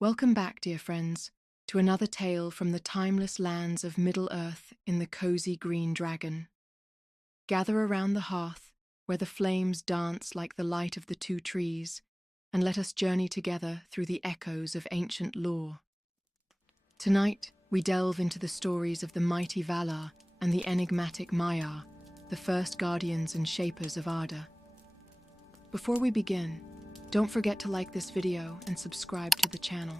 Welcome back, dear friends, to another tale from the timeless lands of Middle-earth in the cozy Green Dragon. Gather around the hearth, where the flames dance like the light of the two trees, and let us journey together through the echoes of ancient lore. Tonight, we delve into the stories of the mighty Valar and the enigmatic Maiar, the first guardians and shapers of Arda. Before we begin, don't forget to like this video and subscribe to the channel.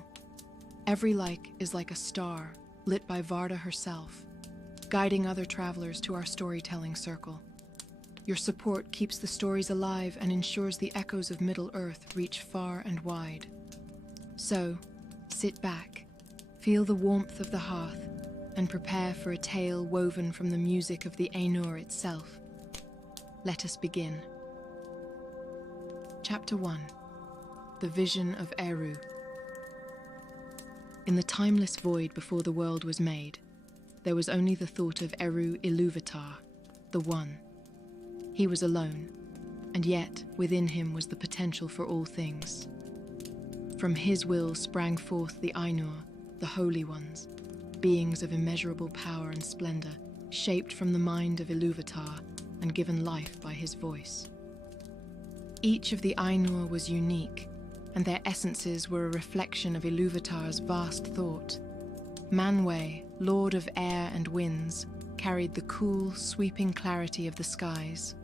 Every like is like a star lit by Varda herself, guiding other travelers to our storytelling circle. Your support keeps the stories alive and ensures the echoes of Middle-earth reach far and wide. So, sit back, feel the warmth of the hearth, and prepare for a tale woven from the music of the Ainur itself. Let us begin. Chapter 1. The Vision of Eru. In the timeless void before the world was made, there was only the thought of Eru Ilúvatar, the One. He was alone, and yet within him was the potential for all things. From his will sprang forth the Ainur, the Holy Ones, beings of immeasurable power and splendor, shaped from the mind of Ilúvatar and given life by his voice. Each of the Ainur was unique, and their essences were a reflection of Ilúvatar's vast thought. Manwë, lord of air and winds, carried the cool, sweeping clarity of the skies.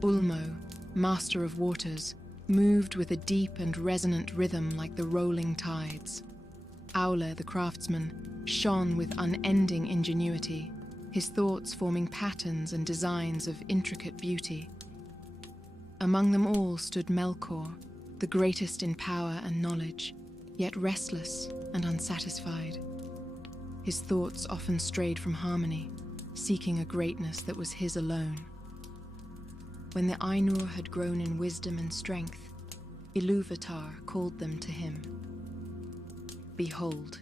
Ulmo, master of waters, moved with a deep and resonant rhythm like the rolling tides. Aule, the craftsman, shone with unending ingenuity, his thoughts forming patterns and designs of intricate beauty. Among them all stood Melkor, the greatest in power and knowledge, yet restless and unsatisfied. His thoughts often strayed from harmony, seeking a greatness that was his alone. When the Ainur had grown in wisdom and strength, Ilúvatar called them to him. "Behold,"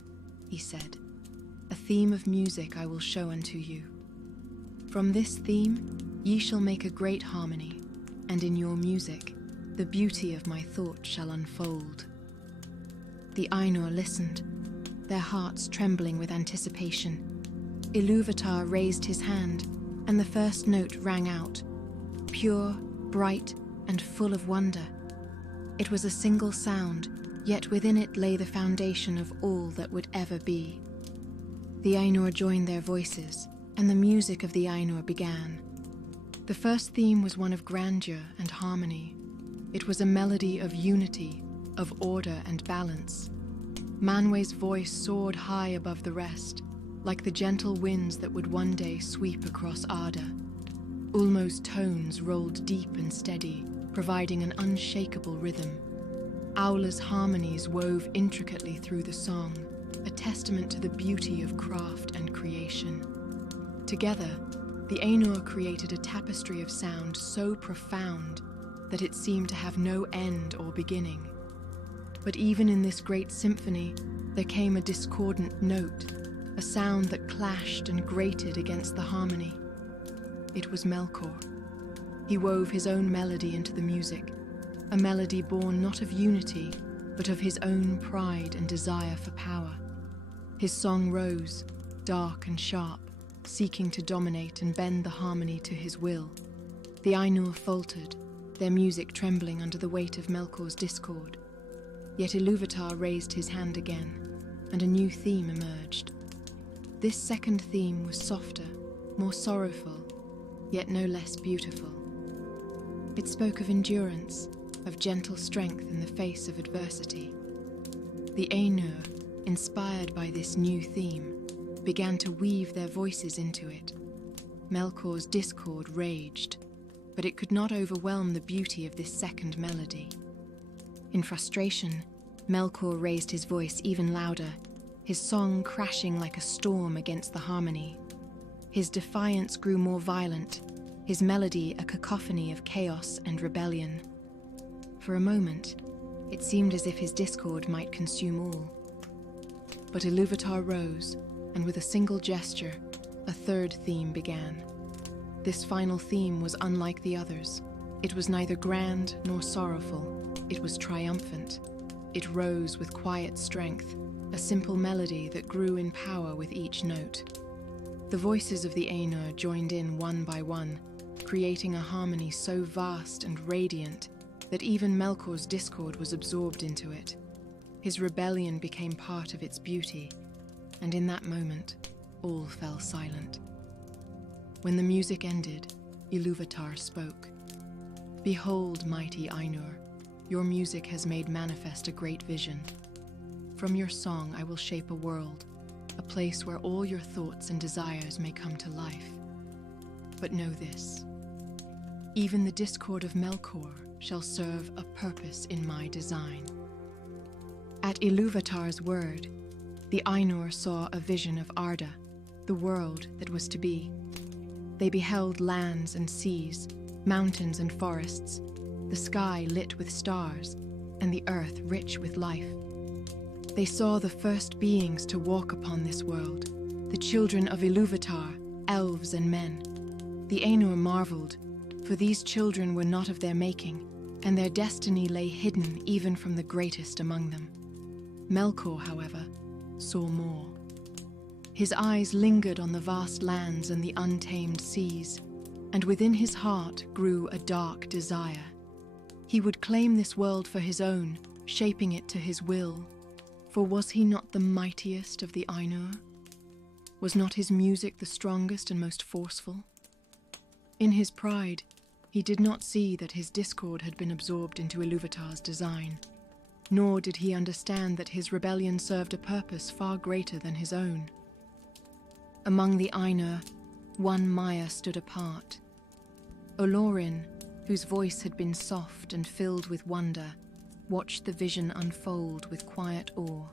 he said, "a theme of music I will show unto you. From this theme ye shall make a great harmony, and in your music the beauty of my thought shall unfold." The Ainur listened, their hearts trembling with anticipation. Ilúvatar raised his hand, and the first note rang out, pure, bright, and full of wonder. It was a single sound, yet within it lay the foundation of all that would ever be. The Ainur joined their voices, and the music of the Ainur began. The first theme was one of grandeur and harmony. It was a melody of unity, of order and balance. Manwë's voice soared high above the rest, like the gentle winds that would one day sweep across Arda. Ulmo's tones rolled deep and steady, providing an unshakable rhythm. Aule's harmonies wove intricately through the song, a testament to the beauty of craft and creation. Together, the Ainur created a tapestry of sound so profound that it seemed to have no end or beginning. But even in this great symphony, there came a discordant note, a sound that clashed and grated against the harmony. It was Melkor. He wove his own melody into the music, a melody born not of unity, but of his own pride and desire for power. His song rose, dark and sharp, seeking to dominate and bend the harmony to his will. The Ainur faltered, their music trembling under the weight of Melkor's discord. Yet Ilúvatar raised his hand again, and a new theme emerged. This second theme was softer, more sorrowful, yet no less beautiful. It spoke of endurance, of gentle strength in the face of adversity. The Ainur, inspired by this new theme, began to weave their voices into it. Melkor's discord raged, but it could not overwhelm the beauty of this second melody. In frustration, Melkor raised his voice even louder, his song crashing like a storm against the harmony. His defiance grew more violent, his melody a cacophony of chaos and rebellion. For a moment, it seemed as if his discord might consume all. But Ilúvatar rose, and with a single gesture, a third theme began. This final theme was unlike the others. It was neither grand nor sorrowful. It was triumphant. It rose with quiet strength, a simple melody that grew in power with each note. The voices of the Ainur joined in one by one, creating a harmony so vast and radiant that even Melkor's discord was absorbed into it. His rebellion became part of its beauty, and in that moment, all fell silent. When the music ended, Ilúvatar spoke. "Behold, mighty Ainur, your music has made manifest a great vision. From your song I will shape a world, a place where all your thoughts and desires may come to life. But know this, even the discord of Melkor shall serve a purpose in my design." At Ilúvatar's word, the Ainur saw a vision of Arda, the world that was to be. They beheld lands and seas, mountains and forests, the sky lit with stars, and the earth rich with life. They saw the first beings to walk upon this world, the children of Ilúvatar, elves and men. The Ainur marveled, for these children were not of their making, and their destiny lay hidden even from the greatest among them. Melkor, however, saw more. His eyes lingered on the vast lands and the untamed seas, and within his heart grew a dark desire. He would claim this world for his own, shaping it to his will. For was he not the mightiest of the Ainur? Was not his music the strongest and most forceful? In his pride, he did not see that his discord had been absorbed into Ilúvatar's design, nor did he understand that his rebellion served a purpose far greater than his own. Among the Ainur, one Maiar stood apart. Olorin, whose voice had been soft and filled with wonder, watched the vision unfold with quiet awe.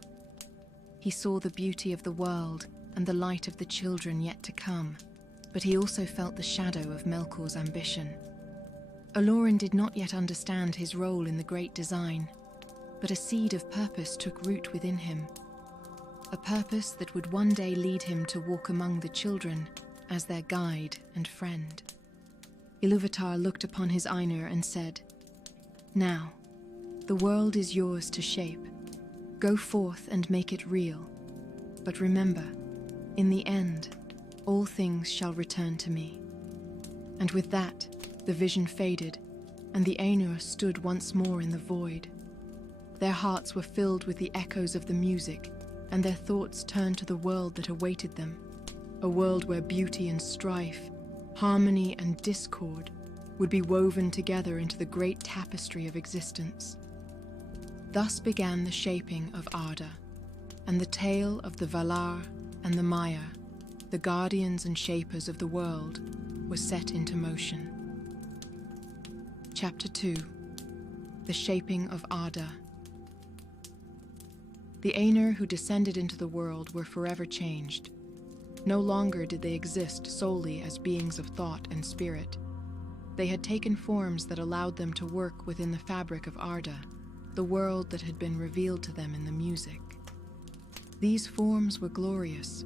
He saw the beauty of the world and the light of the children yet to come, but he also felt the shadow of Melkor's ambition. Olorin did not yet understand his role in the great design, but a seed of purpose took root within him. A purpose that would one day lead him to walk among the children as their guide and friend. Ilúvatar looked upon his Ainur and said, "Now, the world is yours to shape. Go forth and make it real. But remember, in the end, all things shall return to me." And with that, the vision faded, and the Ainur stood once more in the void. Their hearts were filled with the echoes of the music, and their thoughts turned to the world that awaited them, a world where beauty and strife, harmony and discord would be woven together into the great tapestry of existence. Thus began the shaping of Arda, and the tale of the Valar and the Maiar, the guardians and shapers of the world, was set into motion. Chapter 2. The Shaping of Arda. The Ainur who descended into the world were forever changed. No longer did they exist solely as beings of thought and spirit. They had taken forms that allowed them to work within the fabric of Arda, the world that had been revealed to them in the music. These forms were glorious,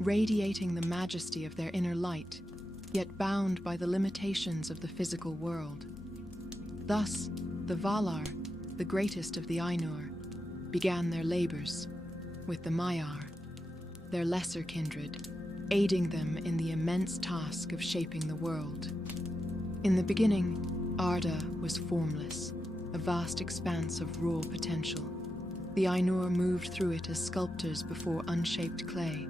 radiating the majesty of their inner light, yet bound by the limitations of the physical world. Thus, the Valar, the greatest of the Ainur, began their labors, with the Maiar, their lesser kindred, aiding them in the immense task of shaping the world. In the beginning, Arda was formless, a vast expanse of raw potential. The Ainur moved through it as sculptors before unshaped clay,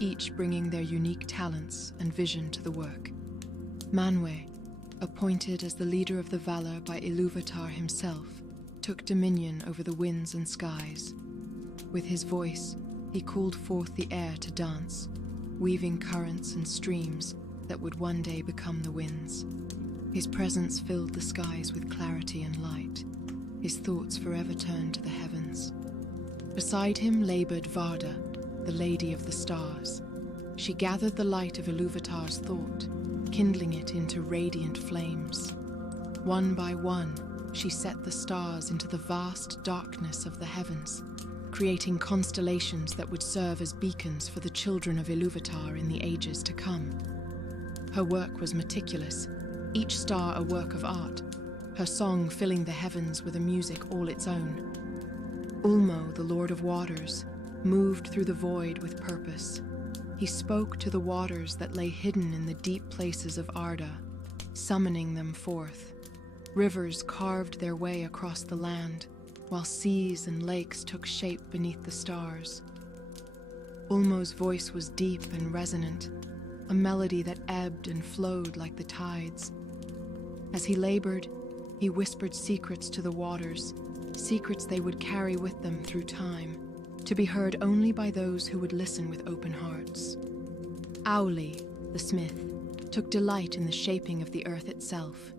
each bringing their unique talents and vision to the work. Manwë, appointed as the leader of the Valar by Ilúvatar himself, took dominion over the winds and skies. With his voice, he called forth the air to dance, weaving currents and streams that would one day become the winds. His presence filled the skies with clarity and light. His thoughts forever turned to the heavens. Beside him labored Varda, the Lady of the Stars. She gathered the light of Ilúvatar's thought, kindling it into radiant flames. One by one, she set the stars into the vast darkness of the heavens, creating constellations that would serve as beacons for the children of Ilúvatar in the ages to come. Her work was meticulous, each star a work of art, her song filling the heavens with a music all its own. Ulmo, the Lord of Waters, moved through the void with purpose. He spoke to the waters that lay hidden in the deep places of Arda, summoning them forth. Rivers carved their way across the land, while seas and lakes took shape beneath the stars. Ulmo's voice was deep and resonant, a melody that ebbed and flowed like the tides. As he labored, he whispered secrets to the waters, secrets they would carry with them through time, to be heard only by those who would listen with open hearts. Auli, the smith, took delight in the shaping of the earth itself.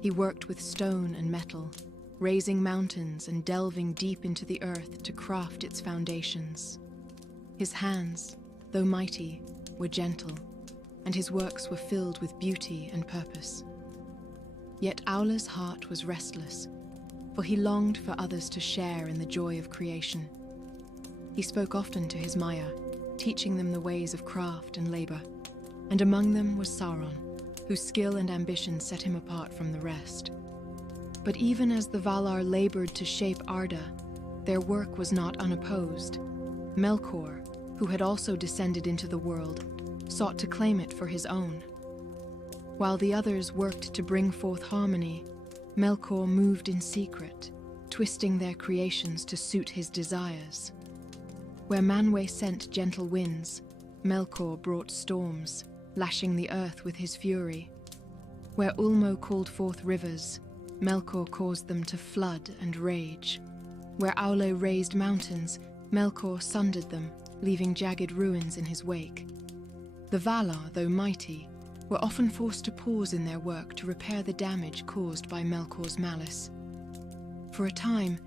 He worked with stone and metal, raising mountains and delving deep into the earth to craft its foundations. His hands, though mighty, were gentle, and his works were filled with beauty and purpose. Yet Aula's heart was restless, for he longed for others to share in the joy of creation. He spoke often to his Maiar, teaching them the ways of craft and labor, and among them was Sauron, whose skill and ambition set him apart from the rest. But even as the Valar labored to shape Arda, their work was not unopposed. Melkor, who had also descended into the world, sought to claim it for his own. While the others worked to bring forth harmony, Melkor moved in secret, twisting their creations to suit his desires. Where Manwë sent gentle winds, Melkor brought storms, lashing the earth with his fury. Where Ulmo called forth rivers, Melkor caused them to flood and rage. Where Aule raised mountains, Melkor sundered them, leaving jagged ruins in his wake. The Valar, though mighty, were often forced to pause in their work to repair the damage caused by Melkor's malice. For a time,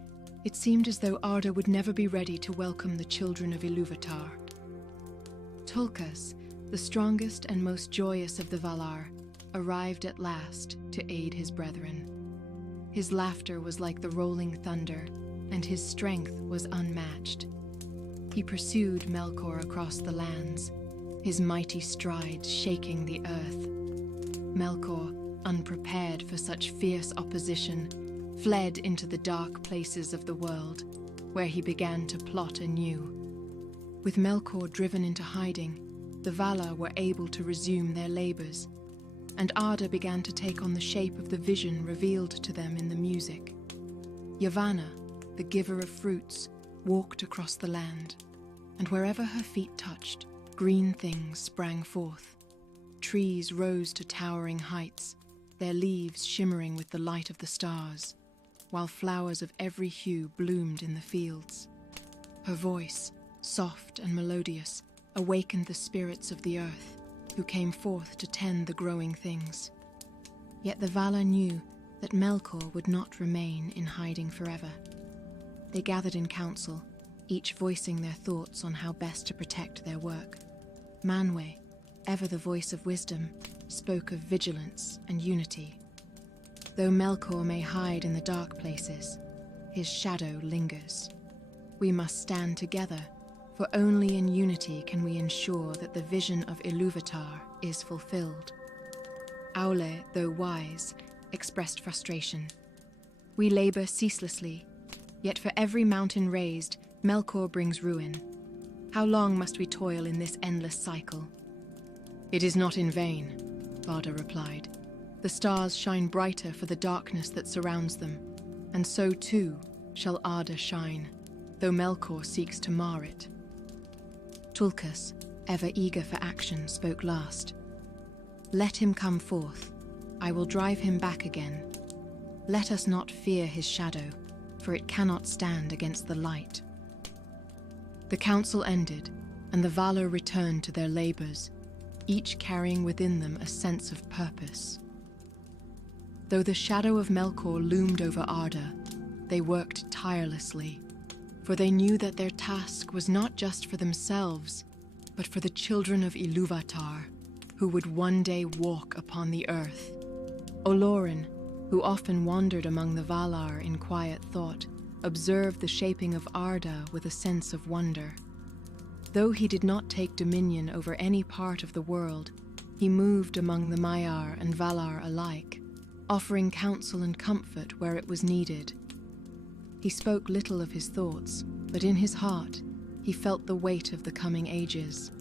it seemed as though Arda would never be ready to welcome the children of Ilúvatar. Tulkas, the strongest and most joyous of the Valar, arrived at last to aid his brethren. His laughter was like the rolling thunder, and his strength was unmatched. He pursued Melkor across the lands, his mighty stride shaking the earth. Melkor, unprepared for such fierce opposition, fled into the dark places of the world, where he began to plot anew. With Melkor driven into hiding, the Valar were able to resume their labors, and Arda began to take on the shape of the vision revealed to them in the music. Yavanna, the giver of fruits, walked across the land, and wherever her feet touched, green things sprang forth. Trees rose to towering heights, their leaves shimmering with the light of the stars, while flowers of every hue bloomed in the fields. Her voice, soft and melodious, awakened the spirits of the earth, who came forth to tend the growing things. Yet the Valar knew that Melkor would not remain in hiding forever. They gathered in council, each voicing their thoughts on how best to protect their work. Manwë, ever the voice of wisdom, spoke of vigilance and unity. Though Melkor may hide in the dark places, his shadow lingers. We must stand together, for only in unity can we ensure that the vision of Ilúvatar is fulfilled. Aule, though wise, expressed frustration. We labor ceaselessly, yet for every mountain raised, Melkor brings ruin. How long must we toil in this endless cycle? It is not in vain, Vada replied. The stars shine brighter for the darkness that surrounds them, and so too shall Arda shine, though Melkor seeks to mar it. Tulkas, ever eager for action, spoke last. Let him come forth. I will drive him back again. Let us not fear his shadow, for it cannot stand against the light. The council ended, and the Valar returned to their labors, each carrying within them a sense of purpose. Though the shadow of Melkor loomed over Arda, they worked tirelessly, for they knew that their task was not just for themselves, but for the children of Ilúvatar, who would one day walk upon the earth. Olorin, who often wandered among the Valar in quiet thought, observed the shaping of Arda with a sense of wonder. Though he did not take dominion over any part of the world, He moved among the Maiar and Valar alike, offering counsel and comfort where it was needed. He spoke little of his thoughts, but in his heart, he felt the weight of the coming ages.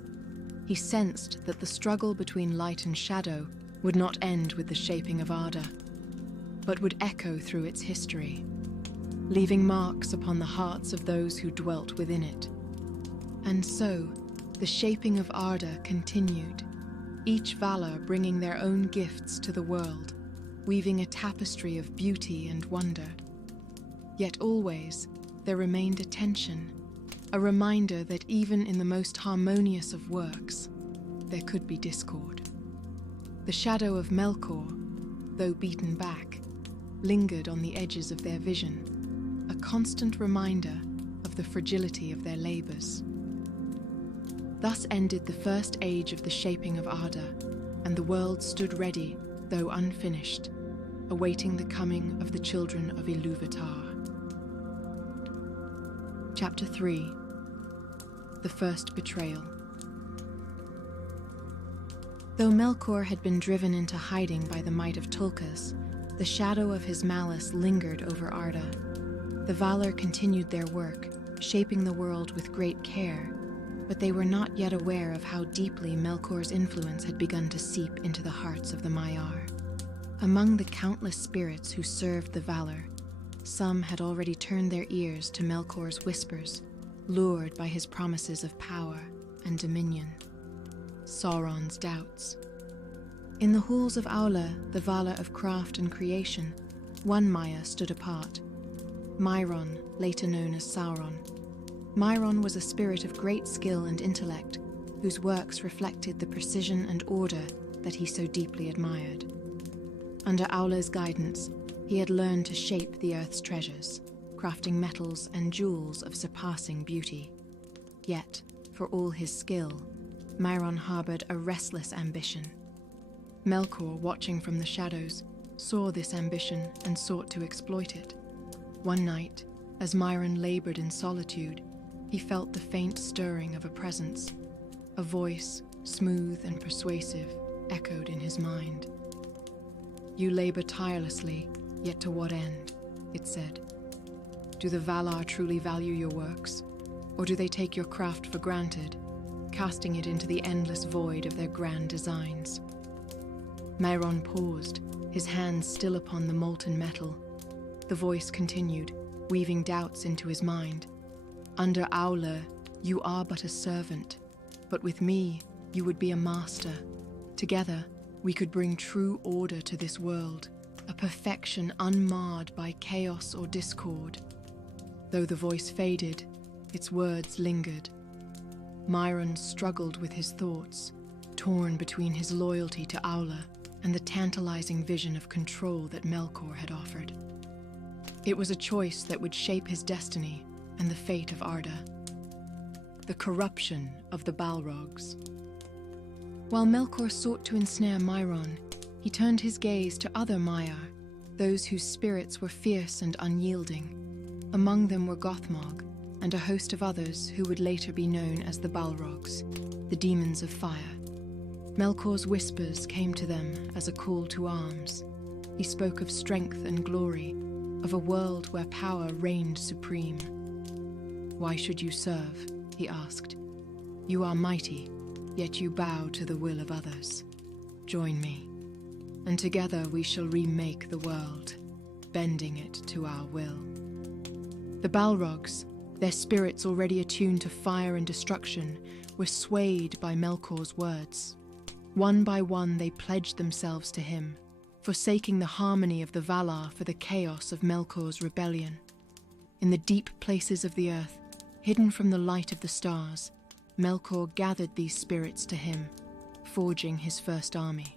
He sensed that the struggle between light and shadow would not end with the shaping of Arda, but would echo through its history, leaving marks upon the hearts of those who dwelt within it. And so, the shaping of Arda continued, each Valar bringing their own gifts to the world, weaving a tapestry of beauty and wonder. Yet always, there remained a tension, a reminder that even in the most harmonious of works, there could be discord. The shadow of Melkor, though beaten back, lingered on the edges of their vision, a constant reminder of the fragility of their labors. Thus ended the first age of the shaping of Arda, and the world stood ready, though unfinished, awaiting the coming of the children of Ilúvatar. Chapter 3. The First Betrayal. Though Melkor had been driven into hiding by the might of Tulkas, the shadow of his malice lingered over Arda. The Valar continued their work, shaping the world with great care, but they were not yet aware of how deeply Melkor's influence had begun to seep into the hearts of the Maiar. Among the countless spirits who served the Valar, some had already turned their ears to Melkor's whispers, lured by his promises of power and dominion. Sauron's doubts. In the halls of Aula, the Valar of craft and creation, one Maiar stood apart. Mairon, later known as Sauron. Mairon was a spirit of great skill and intellect, whose works reflected the precision and order that he so deeply admired. Under Aula's guidance, he had learned to shape the earth's treasures, crafting metals and jewels of surpassing beauty. Yet, for all his skill, Mairon harbored a restless ambition. Melkor, watching from the shadows, saw this ambition and sought to exploit it. One night, as Mairon labored in solitude, he felt the faint stirring of a presence. A voice, smooth and persuasive, echoed in his mind. "You labor tirelessly, yet to what end?" it said. "Do the Valar truly value your works, or do they take your craft for granted, casting it into the endless void of their grand designs?" Mairon paused, his hands still upon the molten metal. The voice continued, weaving doubts into his mind. "Under Aula, you are but a servant, but with me, you would be a master. Together, we could bring true order to this world, a perfection unmarred by chaos or discord." Though the voice faded, its words lingered. Mairon struggled with his thoughts, torn between his loyalty to Aula and the tantalizing vision of control that Melkor had offered. It was a choice that would shape his destiny and the fate of Arda. The corruption of the Balrogs. While Melkor sought to ensnare Mairon, he turned his gaze to other Maiar, those whose spirits were fierce and unyielding. Among them were Gothmog, and a host of others who would later be known as the Balrogs, the demons of fire. Melkor's whispers came to them as a call to arms. He spoke of strength and glory, of a world where power reigned supreme. "Why should you serve?" he asked. "You are mighty, yet you bow to the will of others. Join me, and together we shall remake the world, bending it to our will." The Balrogs, their spirits already attuned to fire and destruction, were swayed by Melkor's words. One by one they pledged themselves to him, forsaking the harmony of the Valar for the chaos of Melkor's rebellion. In the deep places of the earth, hidden from the light of the stars, Melkor gathered these spirits to him, forging his first army.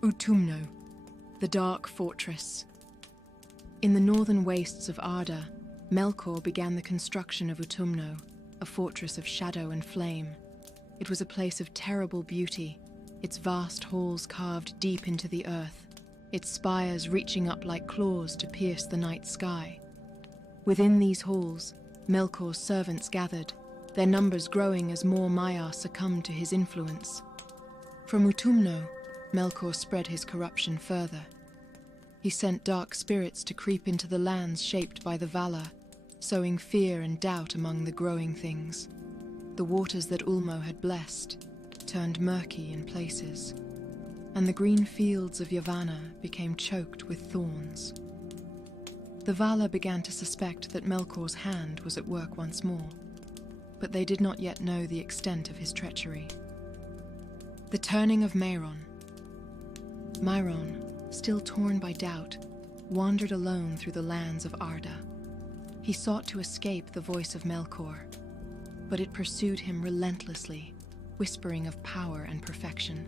Utumno, the Dark Fortress. In the northern wastes of Arda, Melkor began the construction of Utumno, a fortress of shadow and flame. It was a place of terrible beauty, its vast halls carved deep into the earth, its spires reaching up like claws to pierce the night sky. Within these halls, Melkor's servants gathered, their numbers growing as more Maiar succumbed to his influence. From Utumno, Melkor spread his corruption further. He sent dark spirits to creep into the lands shaped by the Valar, sowing fear and doubt among the growing things. The waters that Ulmo had blessed turned murky in places, and the green fields of Yavanna became choked with thorns. The Valar began to suspect that Melkor's hand was at work once more, but they did not yet know the extent of his treachery. The turning of Mairon. Mairon, still torn by doubt, wandered alone through the lands of Arda. He sought to escape the voice of Melkor, but it pursued him relentlessly, whispering of power and perfection.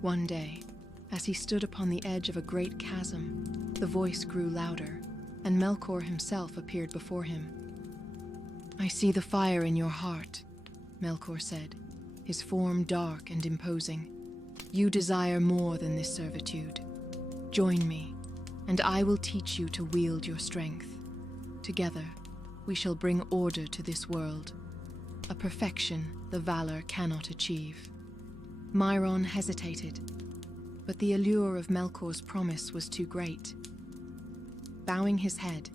One day, as he stood upon the edge of a great chasm, the voice grew louder, and Melkor himself appeared before him. "I see the fire in your heart," Melkor said, his form dark and imposing. "You desire more than this servitude. Join me, and I will teach you to wield your strength. Together, we shall bring order to this world, a perfection the Valar cannot achieve." Mairon hesitated, but the allure of Melkor's promise was too great. Bowing his head,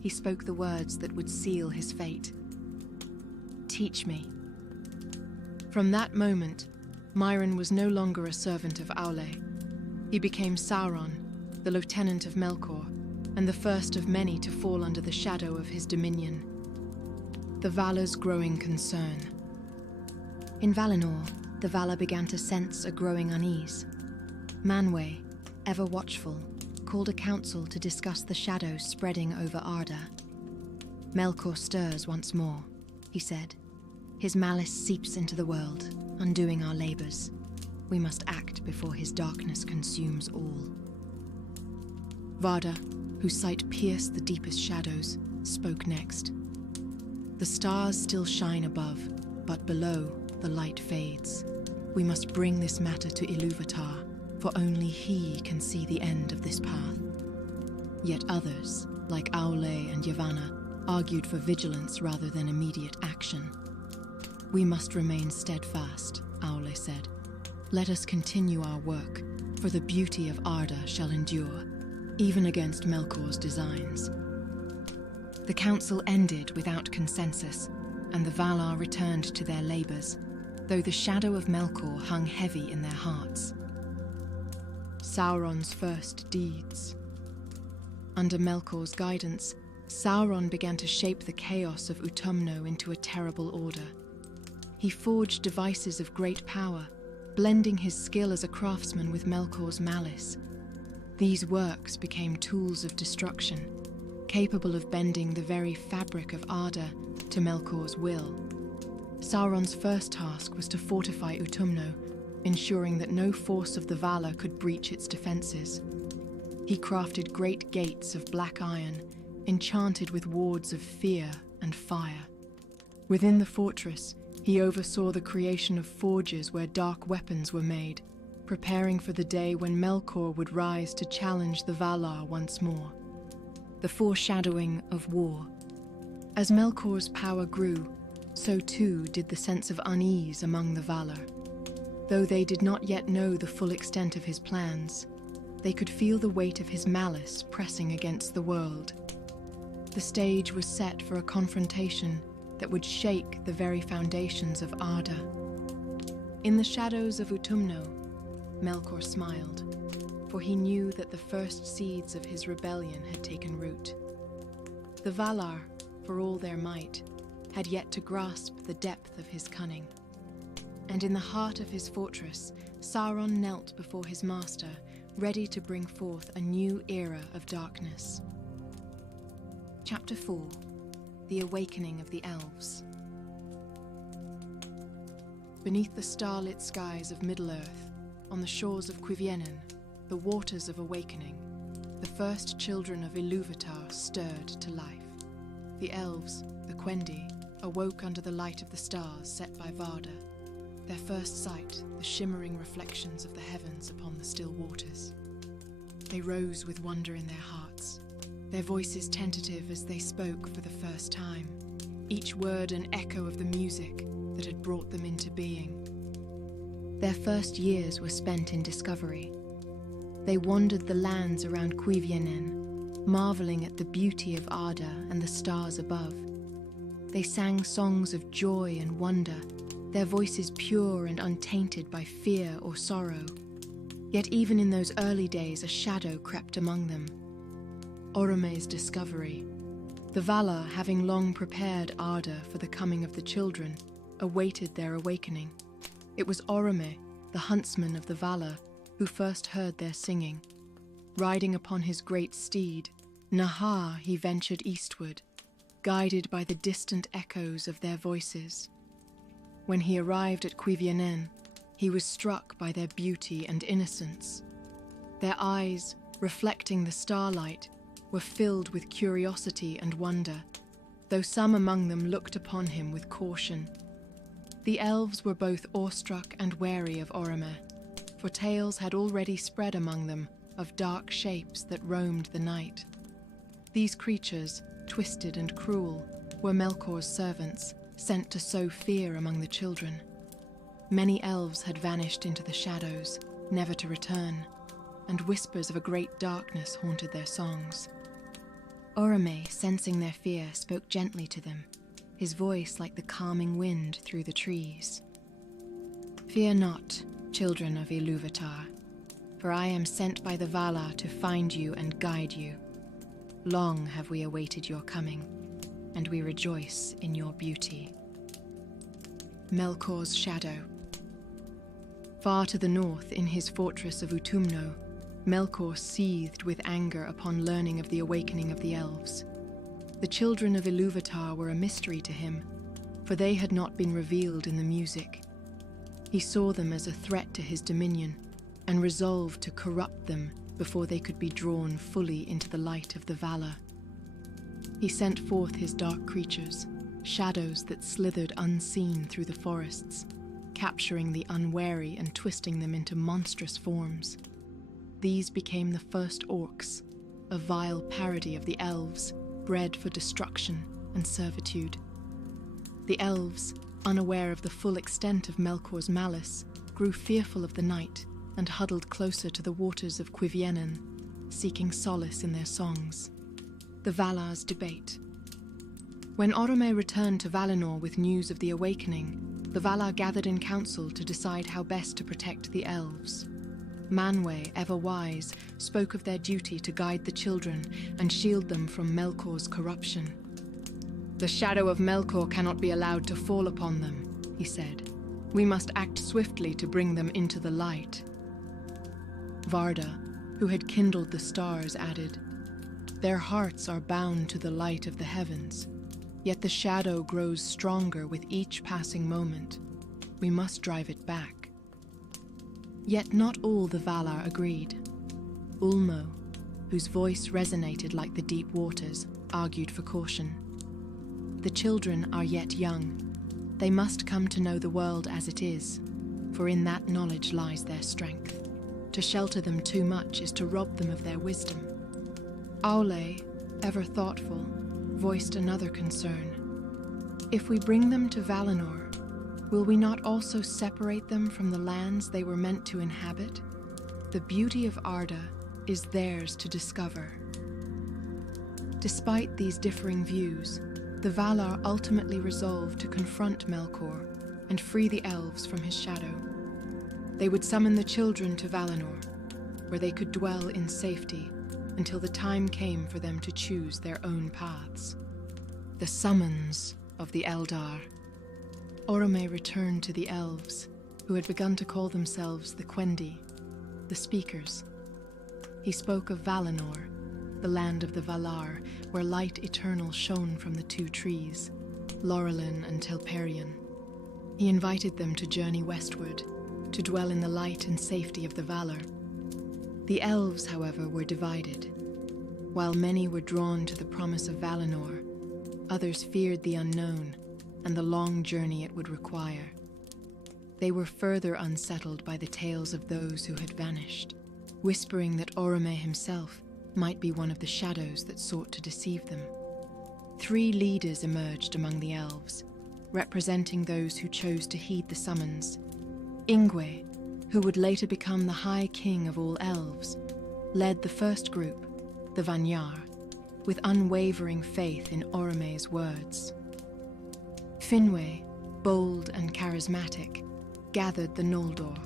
he spoke the words that would seal his fate. "Teach me." From that moment, Mairon was no longer a servant of Aule. He became Sauron, the lieutenant of Melkor, and the first of many to fall under the shadow of his dominion. The Valar's growing concern. In Valinor, the Valar began to sense a growing unease. Manwë, ever watchful, called a council to discuss the shadows spreading over Arda. "Melkor stirs once more," he said. "His malice seeps into the world, undoing our labors. We must act before his darkness consumes all." Varda, whose sight pierced the deepest shadows, spoke next. "The stars still shine above, but below the light fades. We must bring this matter to Ilúvatar, for only he can see the end of this path." Yet others, like Aule and Yavanna, argued for vigilance rather than immediate action. "We must remain steadfast," Aule said. "Let us continue our work, for the beauty of Arda shall endure, even against Melkor's designs." The council ended without consensus, and the Valar returned to their labors, though the shadow of Melkor hung heavy in their hearts. Sauron's first deeds. Under Melkor's guidance, Sauron began to shape the chaos of Utumno into a terrible order. He forged devices of great power, blending his skill as a craftsman with Melkor's malice. These works became tools of destruction, capable of bending the very fabric of Arda to Melkor's will. Sauron's first task was to fortify Utumno, ensuring that no force of the Valar could breach its defenses. He crafted great gates of black iron, enchanted with wards of fear and fire. Within the fortress, he oversaw the creation of forges where dark weapons were made, preparing for the day when Melkor would rise to challenge the Valar once more. The foreshadowing of war. As Melkor's power grew, so too did the sense of unease among the Valar. Though they did not yet know the full extent of his plans, they could feel the weight of his malice pressing against the world. The stage was set for a confrontation that would shake the very foundations of Arda. In the shadows of Utumno, Melkor smiled, for he knew that the first seeds of his rebellion had taken root. The Valar, for all their might, had yet to grasp the depth of his cunning. And in the heart of his fortress, Sauron knelt before his master, ready to bring forth a new era of darkness. Chapter 4. The Awakening of the Elves. Beneath the starlit skies of Middle-earth, on the shores of Cuiviénen, the waters of awakening, the first children of Ilúvatar stirred to life. The elves, the Quendi, awoke under the light of the stars set by Varda, their first sight the shimmering reflections of the heavens upon the still waters. They rose with wonder in their hearts, their voices tentative as they spoke for the first time, each word an echo of the music that had brought them into being. Their first years were spent in discovery. They wandered the lands around Cuivienen, marveling at the beauty of Arda and the stars above. They sang songs of joy and wonder, their voices pure and untainted by fear or sorrow. Yet even in those early days, a shadow crept among them. Orome's discovery. The Valar, having long prepared Arda for the coming of the children, awaited their awakening. It was Orome, the huntsman of the Valar, who first heard their singing. Riding upon his great steed, Nahar, he ventured eastward, guided by the distant echoes of their voices. When he arrived at Cuivienen, he was struck by their beauty and innocence. Their eyes, reflecting the starlight, were filled with curiosity and wonder, though some among them looked upon him with caution. The elves were both awestruck and wary of Orome, for tales had already spread among them of dark shapes that roamed the night. These creatures, twisted and cruel, were Melkor's servants, sent to sow fear among the children. Many elves had vanished into the shadows, never to return, and whispers of a great darkness haunted their songs. Orome, sensing their fear, spoke gently to them, his voice like the calming wind through the trees. "Fear not, children of Ilúvatar, for I am sent by the Valar to find you and guide you. Long have we awaited your coming, and we rejoice in your beauty." Melkor's shadow. Far to the north, in his fortress of Utumno, Melkor seethed with anger upon learning of the awakening of the elves. The children of Ilúvatar were a mystery to him, for they had not been revealed in the music. He saw them as a threat to his dominion, and resolved to corrupt them before they could be drawn fully into the light of the Valar. He sent forth his dark creatures, shadows that slithered unseen through the forests, capturing the unwary and twisting them into monstrous forms. These became the first orcs, a vile parody of the elves, bred for destruction and servitude. The elves, unaware of the full extent of Melkor's malice, grew fearful of the night and huddled closer to the waters of Cuivienen, seeking solace in their songs. The Valar's debate. When Orome returned to Valinor with news of the awakening, the Valar gathered in council to decide how best to protect the elves. Manwë, ever wise, spoke of their duty to guide the children and shield them from Melkor's corruption. "The shadow of Melkor cannot be allowed to fall upon them," he said. "We must act swiftly to bring them into the light." Varda, who had kindled the stars, added, "Their hearts are bound to the light of the heavens, yet the shadow grows stronger with each passing moment. We must drive it back." Yet not all the Valar agreed. Ulmo, whose voice resonated like the deep waters, argued for caution. "The children are yet young. They must come to know the world as it is, for in that knowledge lies their strength. To shelter them too much is to rob them of their wisdom." Aule, ever thoughtful, voiced another concern. "If we bring them to Valinor, will we not also separate them from the lands they were meant to inhabit? The beauty of Arda is theirs to discover." Despite these differing views, the Valar ultimately resolved to confront Melkor and free the elves from his shadow. They would summon the children to Valinor, where they could dwell in safety until the time came for them to choose their own paths. The summons of the Eldar. Orome returned to the elves, who had begun to call themselves the Quendi, the speakers. He spoke of Valinor, the land of the Valar, where light eternal shone from the two trees, Laurelin and Telperion. He invited them to journey westward, to dwell in the light and safety of the Valar. The elves, however, were divided. While many were drawn to the promise of Valinor, others feared the unknown and the long journey it would require. They were further unsettled by the tales of those who had vanished, whispering that Orome himself might be one of the shadows that sought to deceive them. 3 leaders emerged among the elves, representing those who chose to heed the summons. Ingwe, who would later become the High King of all elves, led the first group, the Maiar, with unwavering faith in Orome's words. Finwë, bold and charismatic, gathered the Noldor,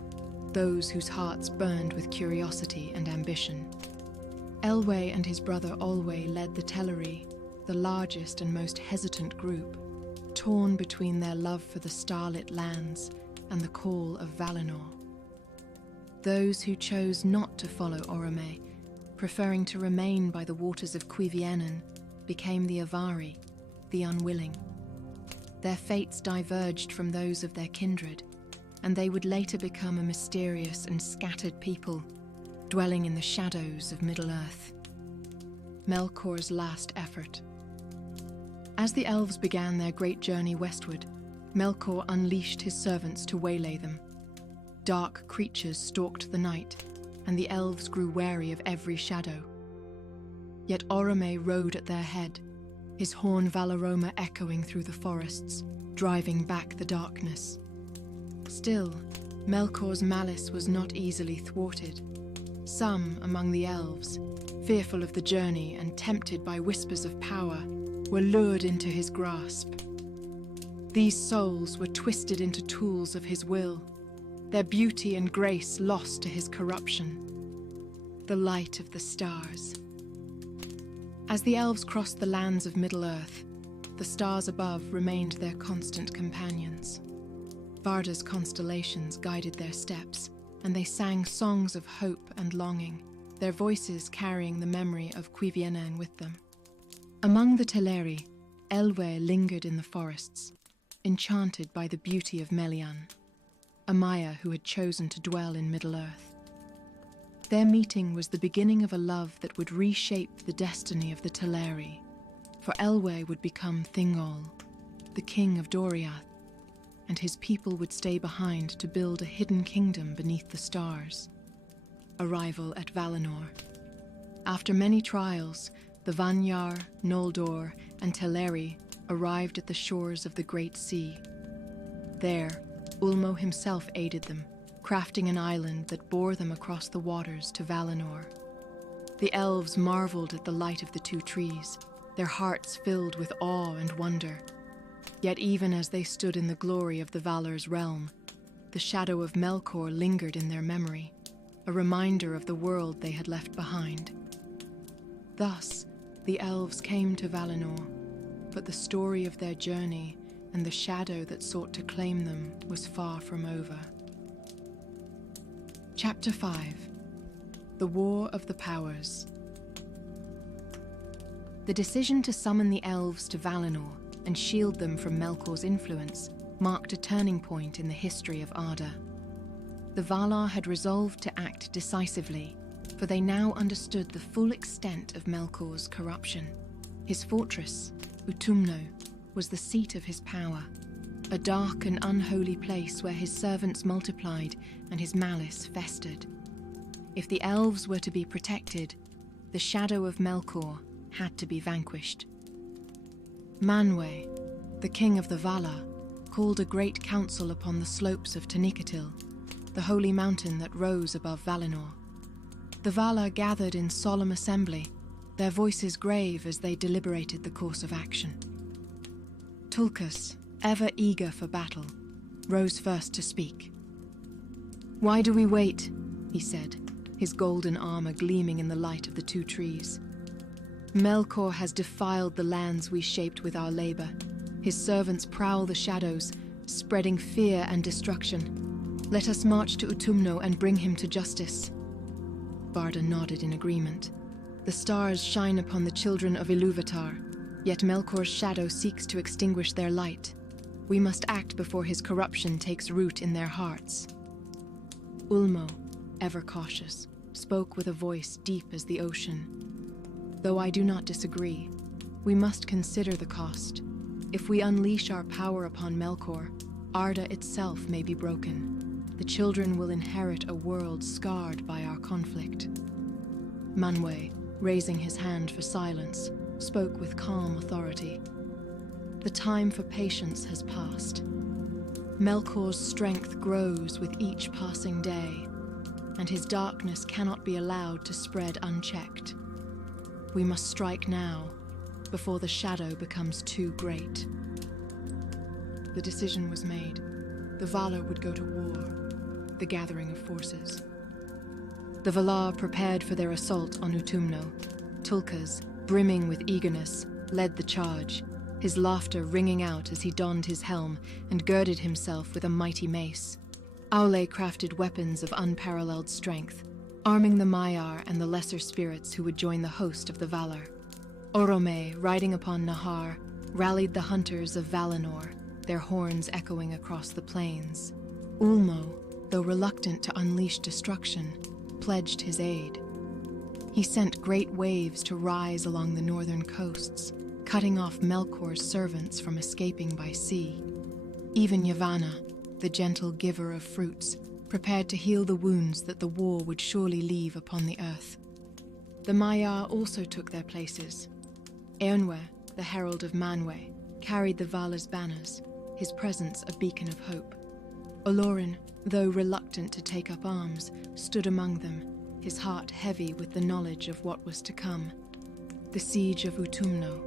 those whose hearts burned with curiosity and ambition. Elwë and his brother Olwë led the Teleri, the largest and most hesitant group, torn between their love for the starlit lands and the call of Valinor. Those who chose not to follow Orome, preferring to remain by the waters of Cuiviénen, became the Avari, the unwilling. Their fates diverged from those of their kindred, and they would later become a mysterious and scattered people, dwelling in the shadows of Middle-earth. Melkor's last effort. As the elves began their great journey westward, Melkor unleashed his servants to waylay them. Dark creatures stalked the night, and the elves grew wary of every shadow. Yet Orome rode at their head, his horn Valaroma echoing through the forests, driving back the darkness. Still, Melkor's malice was not easily thwarted. Some among the elves, fearful of the journey and tempted by whispers of power, were lured into his grasp. These souls were twisted into tools of his will, their beauty and grace lost to his corruption. The light of the stars. As the elves crossed the lands of Middle-earth, the stars above remained their constant companions. Varda's constellations guided their steps, and they sang songs of hope and longing, their voices carrying the memory of Cuiviénen with them. Among the Teleri, Elwë lingered in the forests, enchanted by the beauty of Melian, a Maiar who had chosen to dwell in Middle-earth. Their meeting was the beginning of a love that would reshape the destiny of the Teleri, for Elwë would become Thingol, the king of Doriath, and his people would stay behind to build a hidden kingdom beneath the stars. Arrival at Valinor. After many trials, the Maiar, Noldor, and Teleri arrived at the shores of the Great Sea. There, Ulmo himself aided them, crafting an island that bore them across the waters to Valinor. The elves marveled at the light of the two trees, their hearts filled with awe and wonder. Yet even as they stood in the glory of the Valar's realm, the shadow of Melkor lingered in their memory, a reminder of the world they had left behind. Thus, the elves came to Valinor, but the story of their journey and the shadow that sought to claim them was far from over. Chapter 5. The War of the Powers. The decision to summon the elves to Valinor and shield them from Melkor's influence marked a turning point in the history of Arda. The Valar had resolved to act decisively, for they now understood the full extent of Melkor's corruption. His fortress, Utumno, was the seat of his power, a dark and unholy place where his servants multiplied and his malice festered. If the elves were to be protected, the shadow of Melkor had to be vanquished. Manwë, the king of the Valar, called a great council upon the slopes of Tanicatil, the holy mountain that rose above Valinor. The Valar gathered in solemn assembly, their voices grave as they deliberated the course of action. Tulkas, ever eager for battle, rose first to speak. "Why do we wait?" he said, his golden armor gleaming in the light of the two trees. "Melkor has defiled the lands we shaped with our labor. His servants prowl the shadows, spreading fear and destruction. Let us march to Utumno and bring him to justice." Varda nodded in agreement. The stars shine upon the children of Ilúvatar, yet Melkor's shadow seeks to extinguish their light. We must act before his corruption takes root in their hearts. Ulmo, ever cautious, spoke with a voice deep as the ocean. "Though I do not disagree, we must consider the cost. If we unleash our power upon Melkor, Arda itself may be broken. The children will inherit a world scarred by our conflict." Manwë, raising his hand for silence, spoke with calm authority. "The time for patience has passed. Melkor's strength grows with each passing day, and his darkness cannot be allowed to spread unchecked. We must strike now, before the shadow becomes too great. The decision was made. The Valar would go to war, the gathering of forces. The Valar prepared for their assault on Utumno. Tulkas, brimming with eagerness, led the charge, his laughter ringing out as he donned his helm and girded himself with a mighty mace. Aule crafted weapons of unparalleled strength, arming the Maiar and the lesser spirits who would join the host of the Valar. Orome, riding upon Nahar, rallied the hunters of Valinor, their horns echoing across the plains. Ulmo, though reluctant to unleash destruction, pledged his aid. He sent great waves to rise along the northern coasts, cutting off Melkor's servants from escaping by sea. Even Yavanna, the gentle giver of fruits, prepared to heal the wounds that the war would surely leave upon the earth. The Maiar also took their places. Eonwe, the herald of Manwe, carried the Valar's banners, his presence a beacon of hope. Olorin, though reluctant to take up arms, stood among them, his heart heavy with the knowledge of what was to come. The siege of Utumno.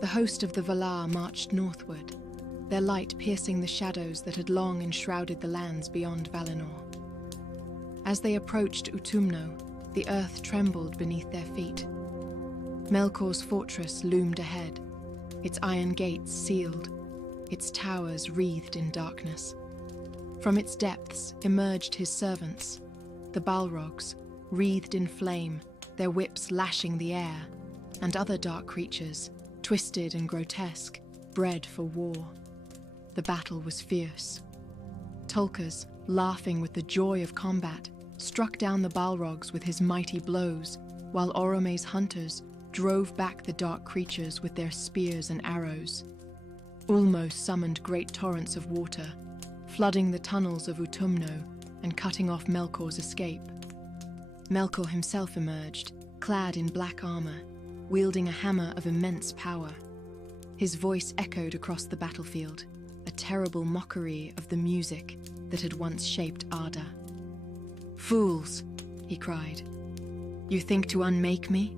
The host of the Valar marched northward, their light piercing the shadows that had long enshrouded the lands beyond Valinor. As they approached Utumno, the earth trembled beneath their feet. Melkor's fortress loomed ahead, its iron gates sealed, its towers wreathed in darkness. From its depths emerged his servants, the Balrogs, wreathed in flame, their whips lashing the air, and other dark creatures, twisted and grotesque, bred for war. The battle was fierce. Tulkas, laughing with the joy of combat, struck down the Balrogs with his mighty blows, while Orome's hunters drove back the dark creatures with their spears and arrows. Ulmo summoned great torrents of water, flooding the tunnels of Utumno and cutting off Melkor's escape. Melkor himself emerged, clad in black armor, wielding a hammer of immense power. His voice echoed across the battlefield, a terrible mockery of the music that had once shaped Arda. "Fools," he cried, "you think to unmake me?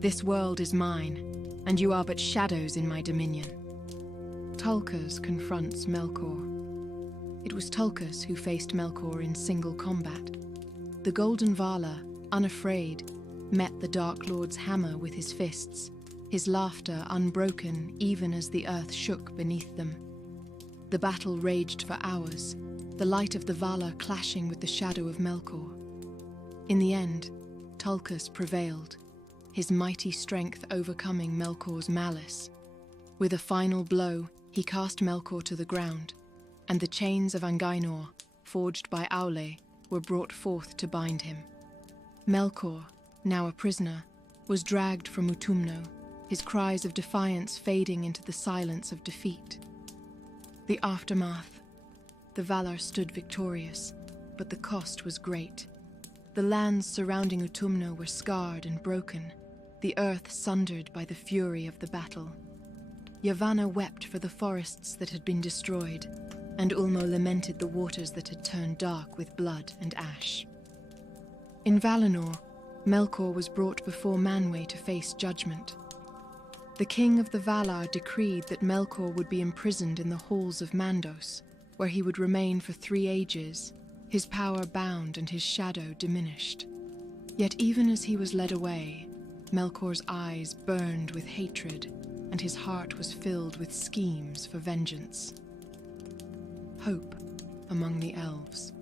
This world is mine, and you are but shadows in my dominion." Tulkas confronts Melkor. It was Tulkas who faced Melkor in single combat. The Golden Valar, unafraid, met the Dark Lord's hammer with his fists, his laughter unbroken even as the earth shook beneath them. The battle raged for hours, the light of the Valar clashing with the shadow of Melkor. In the end, Tulkas prevailed, his mighty strength overcoming Melkor's malice. With a final blow, he cast Melkor to the ground, and the chains of Angainor, forged by Aule, were brought forth to bind him. Melkor, now a prisoner, was dragged from Utumno, his cries of defiance fading into the silence of defeat. The aftermath. The Valar stood victorious, but the cost was great. The lands surrounding Utumno were scarred and broken, the earth sundered by the fury of the battle. Yavanna wept for the forests that had been destroyed, and Ulmo lamented the waters that had turned dark with blood and ash. In Valinor, Melkor was brought before Manwe to face judgment. The king of the Valar decreed that Melkor would be imprisoned in the halls of Mandos, where he would remain for 3 ages, his power bound and his shadow diminished. Yet even as he was led away, Melkor's eyes burned with hatred, and his heart was filled with schemes for vengeance. Hope among the elves.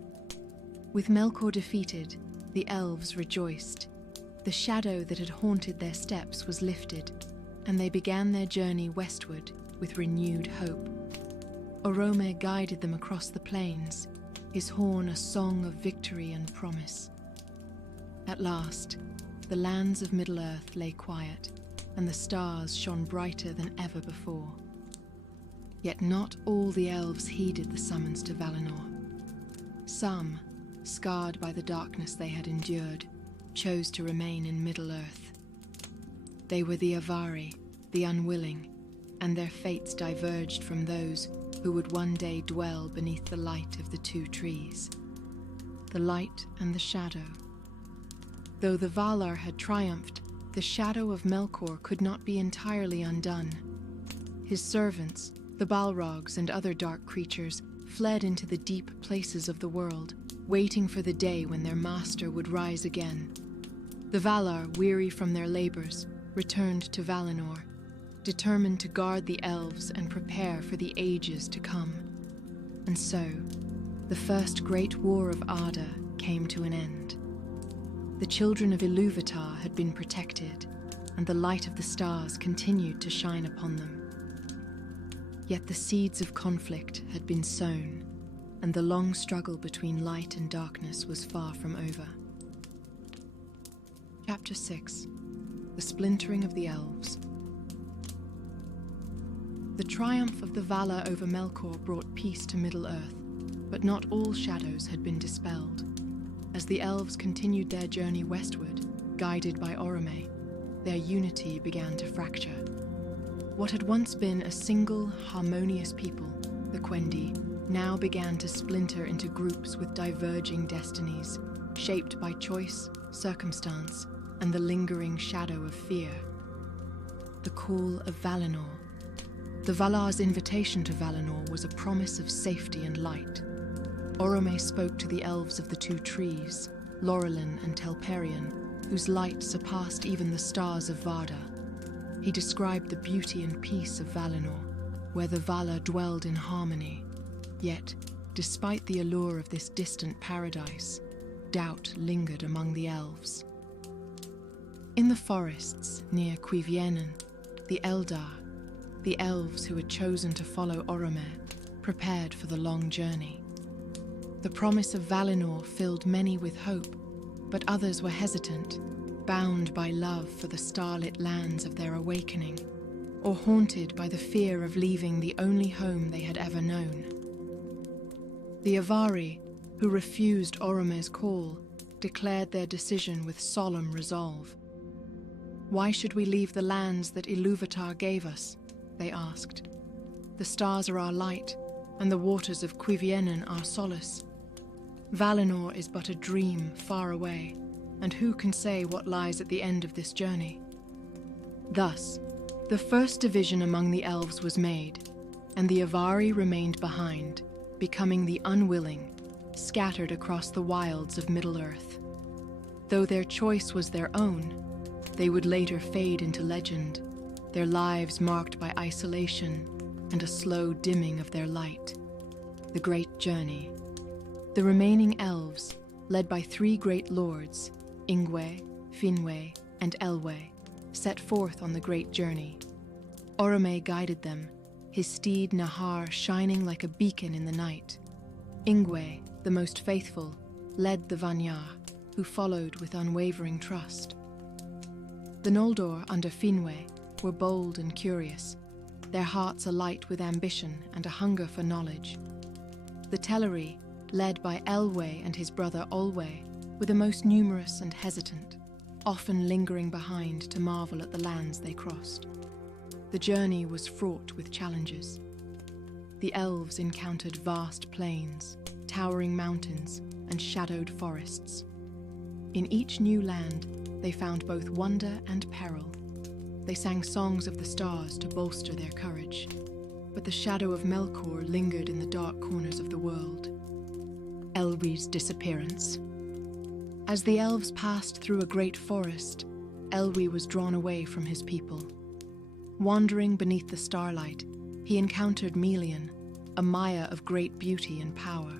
With Melkor defeated, the elves rejoiced. The shadow that had haunted their steps was lifted, and they began their journey westward with renewed hope. Orome guided them across the plains, his horn a song of victory and promise. At last, the lands of Middle-earth lay quiet, and the stars shone brighter than ever before. Yet not all the elves heeded the summons to Valinor. Some, scarred by the darkness they had endured, chose to remain in Middle-earth. They were the Avari, the unwilling, and their fates diverged from those who would one day dwell beneath the light of the 2 trees. the light and the shadow. Though the Valar had triumphed, the shadow of Melkor could not be entirely undone. His servants, the Balrogs and other dark creatures, fled into the deep places of the world, waiting for the day when their master would rise again. The Valar, weary from their labors, returned to Valinor, determined to guard the elves and prepare for the ages to come. And so, the first great war of Arda came to an end. The children of Ilúvatar had been protected, and the light of the stars continued to shine upon them. Yet the seeds of conflict had been sown, and the long struggle between light and darkness was far from over. Chapter 6: The Splintering of the Elves. The triumph of the Valar over Melkor brought peace to Middle-earth, but not all shadows had been dispelled. As the elves continued their journey westward, guided by Orome, their unity began to fracture. What had once been a single, harmonious people, the Quendi, now began to splinter into groups with diverging destinies, shaped by choice, circumstance, and the lingering shadow of fear. The Call of Valinor. The Valar's invitation to Valinor was a promise of safety and light. Orome spoke to the elves of the two trees, Laurelin and Telperion, whose light surpassed even the stars of Varda. He described the beauty and peace of Valinor, where the Valar dwelled in harmony. Yet, despite the allure of this distant paradise, doubt lingered among the elves. In the forests near Cuiviénen, the Eldar, the elves who had chosen to follow Orome, prepared for the long journey. The promise of Valinor filled many with hope, but others were hesitant, bound by love for the starlit lands of their awakening, or haunted by the fear of leaving the only home they had ever known. The Avari, who refused Orome's call, declared their decision with solemn resolve. "Why should we leave the lands that Ilúvatar gave us?" they asked. "The stars are our light, and the waters of Cuiviénen our solace. Valinor is but a dream far away, and who can say what lies at the end of this journey?" Thus, the first division among the elves was made, and the Avari remained behind, becoming the unwilling, scattered across the wilds of Middle-earth. Though their choice was their own, they would later fade into legend, their lives marked by isolation and a slow dimming of their light. The Great Journey. The remaining elves, led by three great lords, Ingwe, Finwë, and Elwë, set forth on the Great Journey. Orome guided them, his steed Nahar shining like a beacon in the night. Ingwe, the most faithful, led the Vanyar, who followed with unwavering trust. The Noldor under Finwë were bold and curious, their hearts alight with ambition and a hunger for knowledge. The Teleri, led by Elwë and his brother Olwë, were the most numerous and hesitant, often lingering behind to marvel at the lands they crossed. The journey was fraught with challenges. The elves encountered vast plains, towering mountains, and shadowed forests. In each new land, they found both wonder and peril. They sang songs of the stars to bolster their courage, but the shadow of Melkor lingered in the dark corners of the world. Elwi's disappearance. As the elves passed through a great forest, Elwë was drawn away from his people. Wandering beneath the starlight, he encountered Melian, a Maiar of great beauty and power.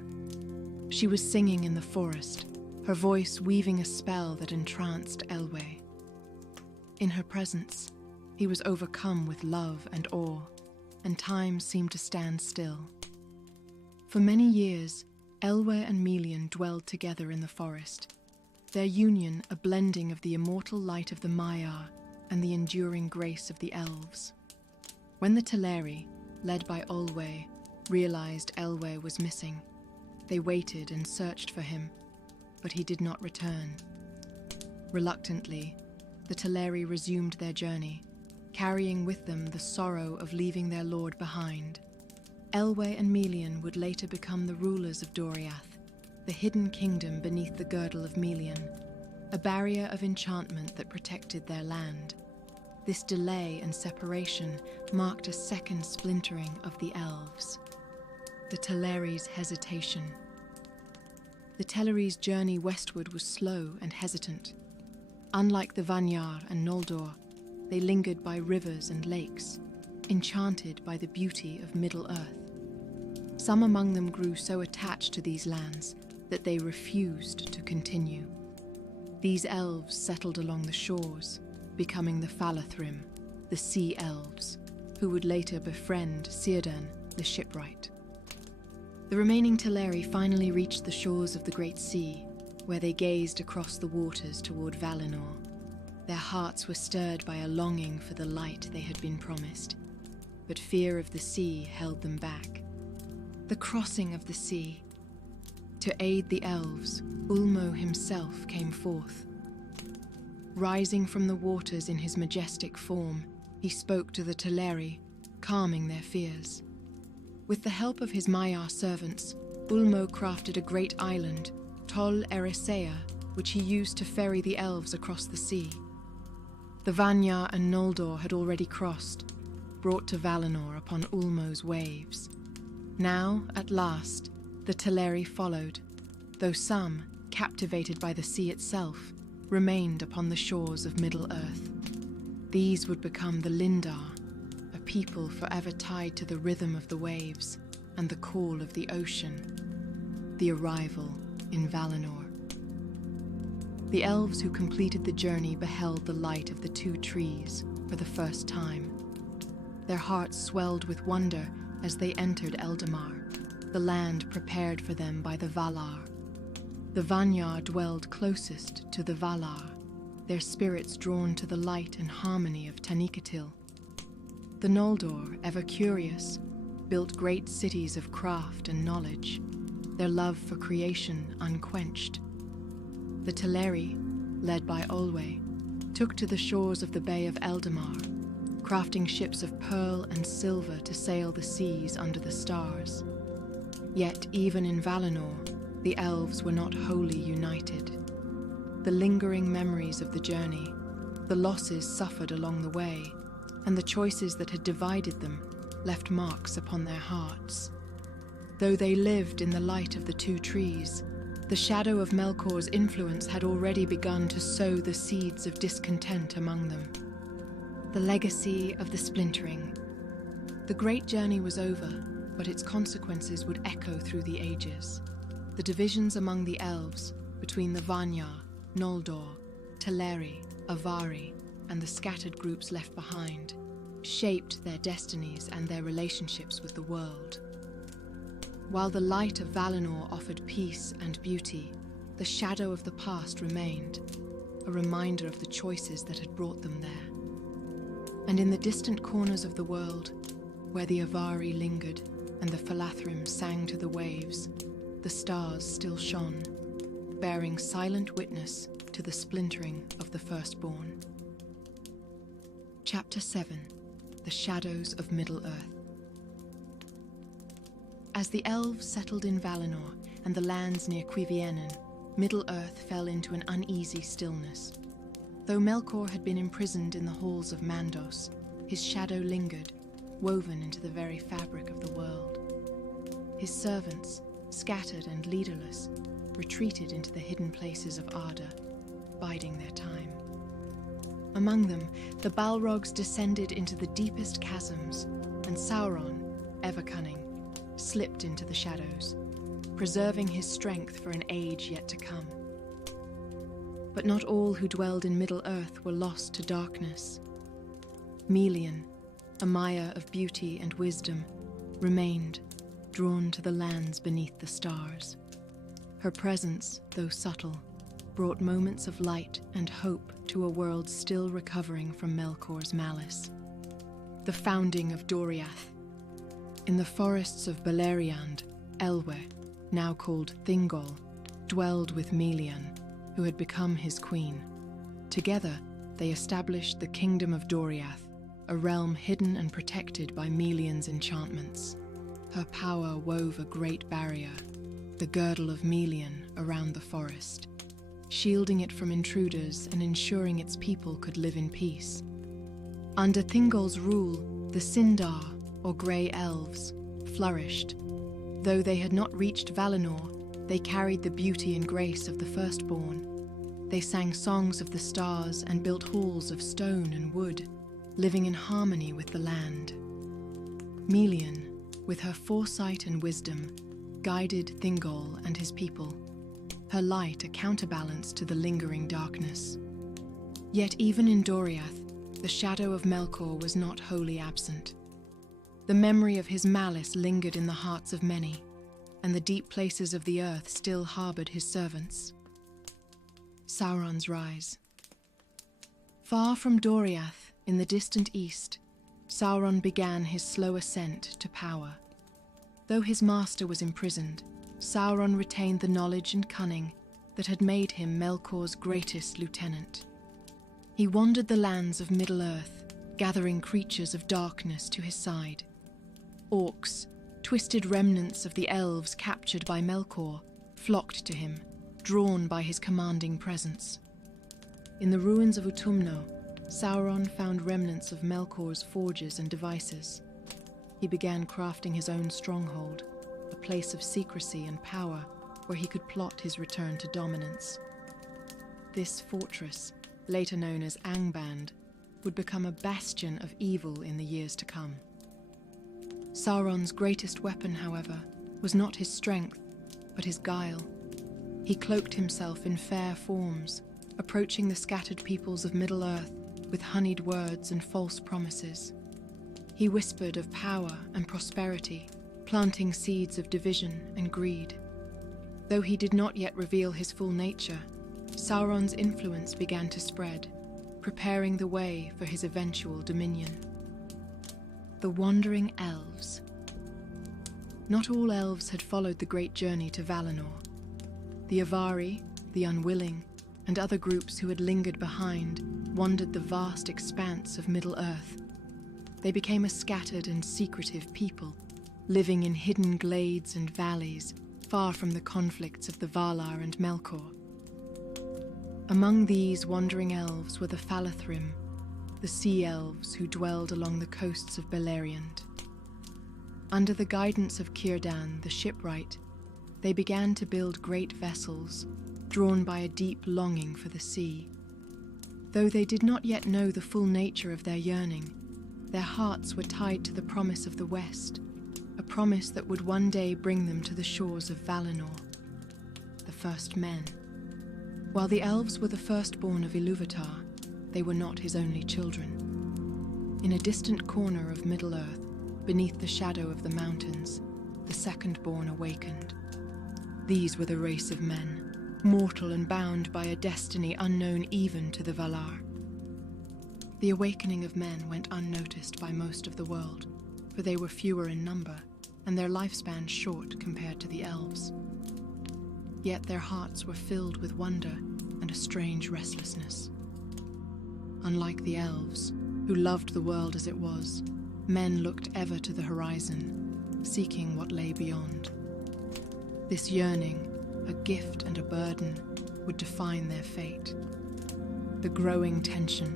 She was singing in the forest, her voice weaving a spell that entranced Elwë. In her presence, he was overcome with love and awe, and time seemed to stand still. For many years, Elwë and Melian dwelled together in the forest, their union a blending of the immortal light of the Maiar and the enduring grace of the elves. When the Teleri, led by Olwë, realized Elwë was missing, they waited and searched for him, but he did not return. Reluctantly, the Teleri resumed their journey, carrying with them the sorrow of leaving their lord behind. Elwë and Melian would later become the rulers of Doriath, the hidden kingdom beneath the girdle of Melian, a barrier of enchantment that protected their land. This delay and separation marked a second splintering of the elves. The Teleri's hesitation. The Teleri's journey westward was slow and hesitant. Unlike the Vanyar and Noldor, they lingered by rivers and lakes, enchanted by the beauty of Middle-earth. Some among them grew so attached to these lands that they refused to continue. These elves settled along the shores, becoming the Falathrim, the sea elves, who would later befriend Círdan, the shipwright. The remaining Teleri finally reached the shores of the Great Sea, where they gazed across the waters toward Valinor. Their hearts were stirred by a longing for the light they had been promised, but fear of the sea held them back. The crossing of the sea. To aid the elves, Ulmo himself came forth. Rising from the waters in his majestic form, he spoke to the Teleri, calming their fears. With the help of his Maiar servants, Ulmo crafted a great island, Tol Eressëa, which he used to ferry the elves across the sea. The Vanyar and Noldor had already crossed, brought to Valinor upon Ulmo's waves. Now, at last, the Teleri followed, though some, captivated by the sea itself, remained upon the shores of Middle-earth. These would become the Lindar, a people forever tied to the rhythm of the waves and the call of the ocean. The arrival in Valinor. The elves who completed the journey beheld the light of the two trees for the first time. Their hearts swelled with wonder as they entered Eldamar, the land prepared for them by the Valar. The Vanyar dwelled closest to the Valar, their spirits drawn to the light and harmony of Taniqetil. The Noldor, ever curious, built great cities of craft and knowledge, their love for creation unquenched. The Teleri, led by Olwe, took to the shores of the Bay of Eldamar, crafting ships of pearl and silver to sail the seas under the stars. Yet even in Valinor, the elves were not wholly united. The lingering memories of the journey, the losses suffered along the way, and the choices that had divided them left marks upon their hearts. Though they lived in the light of the two trees, the shadow of Melkor's influence had already begun to sow the seeds of discontent among them. The legacy of the splintering. The great journey was over, but its consequences would echo through the ages. The divisions among the elves, between the Vanyar, Noldor, Teleri, Avari, and the scattered groups left behind, shaped their destinies and their relationships with the world. While the light of Valinor offered peace and beauty, the shadow of the past remained, a reminder of the choices that had brought them there. And in the distant corners of the world, where the Avari lingered and the Falathrim sang to the waves, the stars still shone, bearing silent witness to the splintering of the firstborn. Chapter 7. The Shadows of Middle-earth. As the elves settled in Valinor and the lands near Cuiviénen, Middle-earth fell into an uneasy stillness. Though Melkor had been imprisoned in the halls of Mandos, his shadow lingered, woven into the very fabric of the world. His servants, scattered and leaderless, retreated into the hidden places of Arda, biding their time. Among them, the Balrogs descended into the deepest chasms, and Sauron, ever cunning, slipped into the shadows, preserving his strength for an age yet to come. But not all who dwelled in Middle-earth were lost to darkness. Melian, a Maya of beauty and wisdom, remained, drawn to the lands beneath the stars. Her presence, though subtle, brought moments of light and hope to a world still recovering from Melkor's malice. The founding of Doriath. In the forests of Beleriand, Elwë, now called Thingol, dwelled with Melian, who had become his queen. Together, they established the Kingdom of Doriath, a realm hidden and protected by Melian's enchantments. Her power wove a great barrier, the girdle of Melian around the forest, shielding it from intruders and ensuring its people could live in peace. Under Thingol's rule, the Sindar, or Grey Elves, flourished. Though they had not reached Valinor, they carried the beauty and grace of the firstborn. They sang songs of the stars and built halls of stone and wood, living in harmony with the land. Melian, with her foresight and wisdom, guided Thingol and his people, her light a counterbalance to the lingering darkness. Yet even in Doriath, the shadow of Melkor was not wholly absent. The memory of his malice lingered in the hearts of many, and the deep places of the earth still harbored his servants. Sauron's Rise. Far from Doriath, in the distant east, Sauron began his slow ascent to power. Though his master was imprisoned, Sauron retained the knowledge and cunning that had made him Melkor's greatest lieutenant. He wandered the lands of Middle-earth, gathering creatures of darkness to his side. Orcs, twisted remnants of the elves captured by Melkor, flocked to him, drawn by his commanding presence. In the ruins of Utumno, Sauron found remnants of Melkor's forges and devices. He began crafting his own stronghold, a place of secrecy and power where he could plot his return to dominance. This fortress, later known as Angband, would become a bastion of evil in the years to come. Sauron's greatest weapon, however, was not his strength, but his guile. He cloaked himself in fair forms, approaching the scattered peoples of Middle-earth with honeyed words and false promises. He whispered of power and prosperity, planting seeds of division and greed. Though he did not yet reveal his full nature, Sauron's influence began to spread, preparing the way for his eventual dominion. The Wandering Elves. Not all elves had followed the great journey to Valinor. The Avari, the Unwilling, and other groups who had lingered behind wandered the vast expanse of Middle-earth. They became a scattered and secretive people, living in hidden glades and valleys, far from the conflicts of the Valar and Melkor. Among these wandering elves were the Falathrim, the sea elves who dwelled along the coasts of Beleriand. Under the guidance of Círdan, the shipwright, they began to build great vessels, drawn by a deep longing for the sea. Though they did not yet know the full nature of their yearning, their hearts were tied to the promise of the West, a promise that would one day bring them to the shores of Valinor, the first men. While the elves were the firstborn of Ilúvatar, they were not his only children. In a distant corner of Middle-earth, beneath the shadow of the mountains, the second-born awakened. These were the race of men, mortal and bound by a destiny unknown even to the Valar. The awakening of men went unnoticed by most of the world, for they were fewer in number, and their lifespan short compared to the elves. Yet their hearts were filled with wonder and a strange restlessness. Unlike the elves, who loved the world as it was, men looked ever to the horizon, seeking what lay beyond. This yearning, a gift and a burden, would define their fate. The growing tension.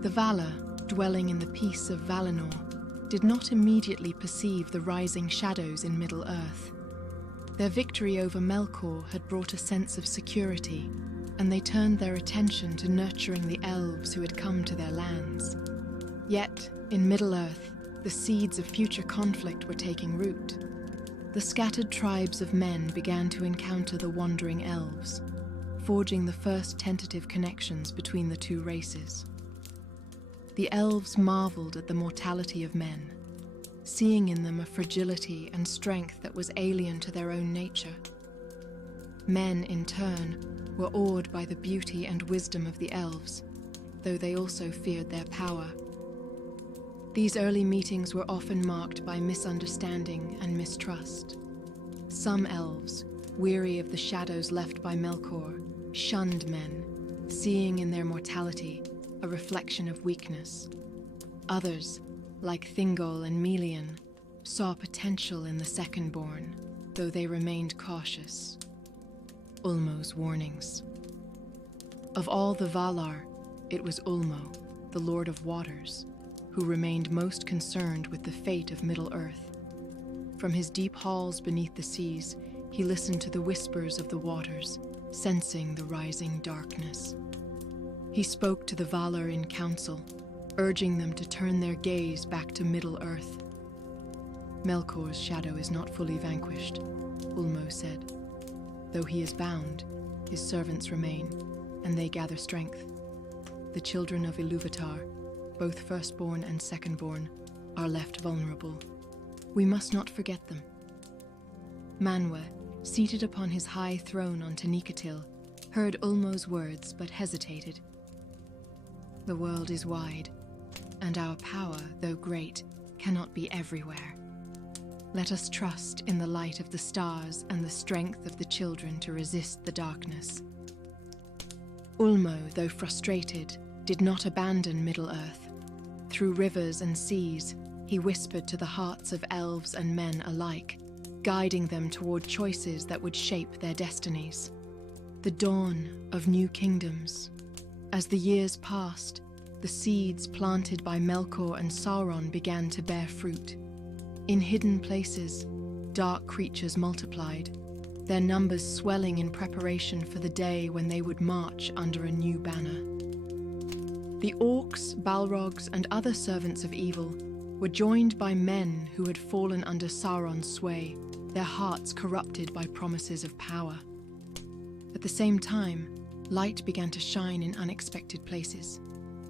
The Valar, dwelling in the peace of Valinor, did not immediately perceive the rising shadows in Middle-earth. Their victory over Melkor had brought a sense of security, and they turned their attention to nurturing the elves who had come to their lands. Yet, in Middle-earth, the seeds of future conflict were taking root. The scattered tribes of men began to encounter the wandering elves, forging the first tentative connections between the two races. The elves marveled at the mortality of men, seeing in them a fragility and strength that was alien to their own nature. Men, in turn, were awed by the beauty and wisdom of the elves, though they also feared their power. These early meetings were often marked by misunderstanding and mistrust. Some elves, weary of the shadows left by Melkor, shunned men, seeing in their mortality a reflection of weakness. Others, like Thingol and Melian, saw potential in the second-born, though they remained cautious. Ulmo's warnings. Of all the Valar, it was Ulmo, the Lord of Waters, who remained most concerned with the fate of Middle-earth. From his deep halls beneath the seas, he listened to the whispers of the waters, sensing the rising darkness. He spoke to the Valar in council, urging them to turn their gaze back to Middle-earth. Melkor's shadow is not fully vanquished, Ulmo said. Though he is bound, his servants remain, and they gather strength. The children of Ilúvatar, both firstborn and secondborn, are left vulnerable. We must not forget them. Manwë, seated upon his high throne on Taniqatil, heard Ulmo's words but hesitated. The world is wide, and our power, though great, cannot be everywhere. Let us trust in the light of the stars and the strength of the children to resist the darkness. Ulmo, though frustrated, did not abandon Middle-earth. Through rivers and seas, he whispered to the hearts of elves and men alike, guiding them toward choices that would shape their destinies. The dawn of new kingdoms. As the years passed, the seeds planted by Melkor and Sauron began to bear fruit. In hidden places, dark creatures multiplied, their numbers swelling in preparation for the day when they would march under a new banner. The orcs, balrogs, and other servants of evil were joined by men who had fallen under Sauron's sway, their hearts corrupted by promises of power. At the same time, light began to shine in unexpected places.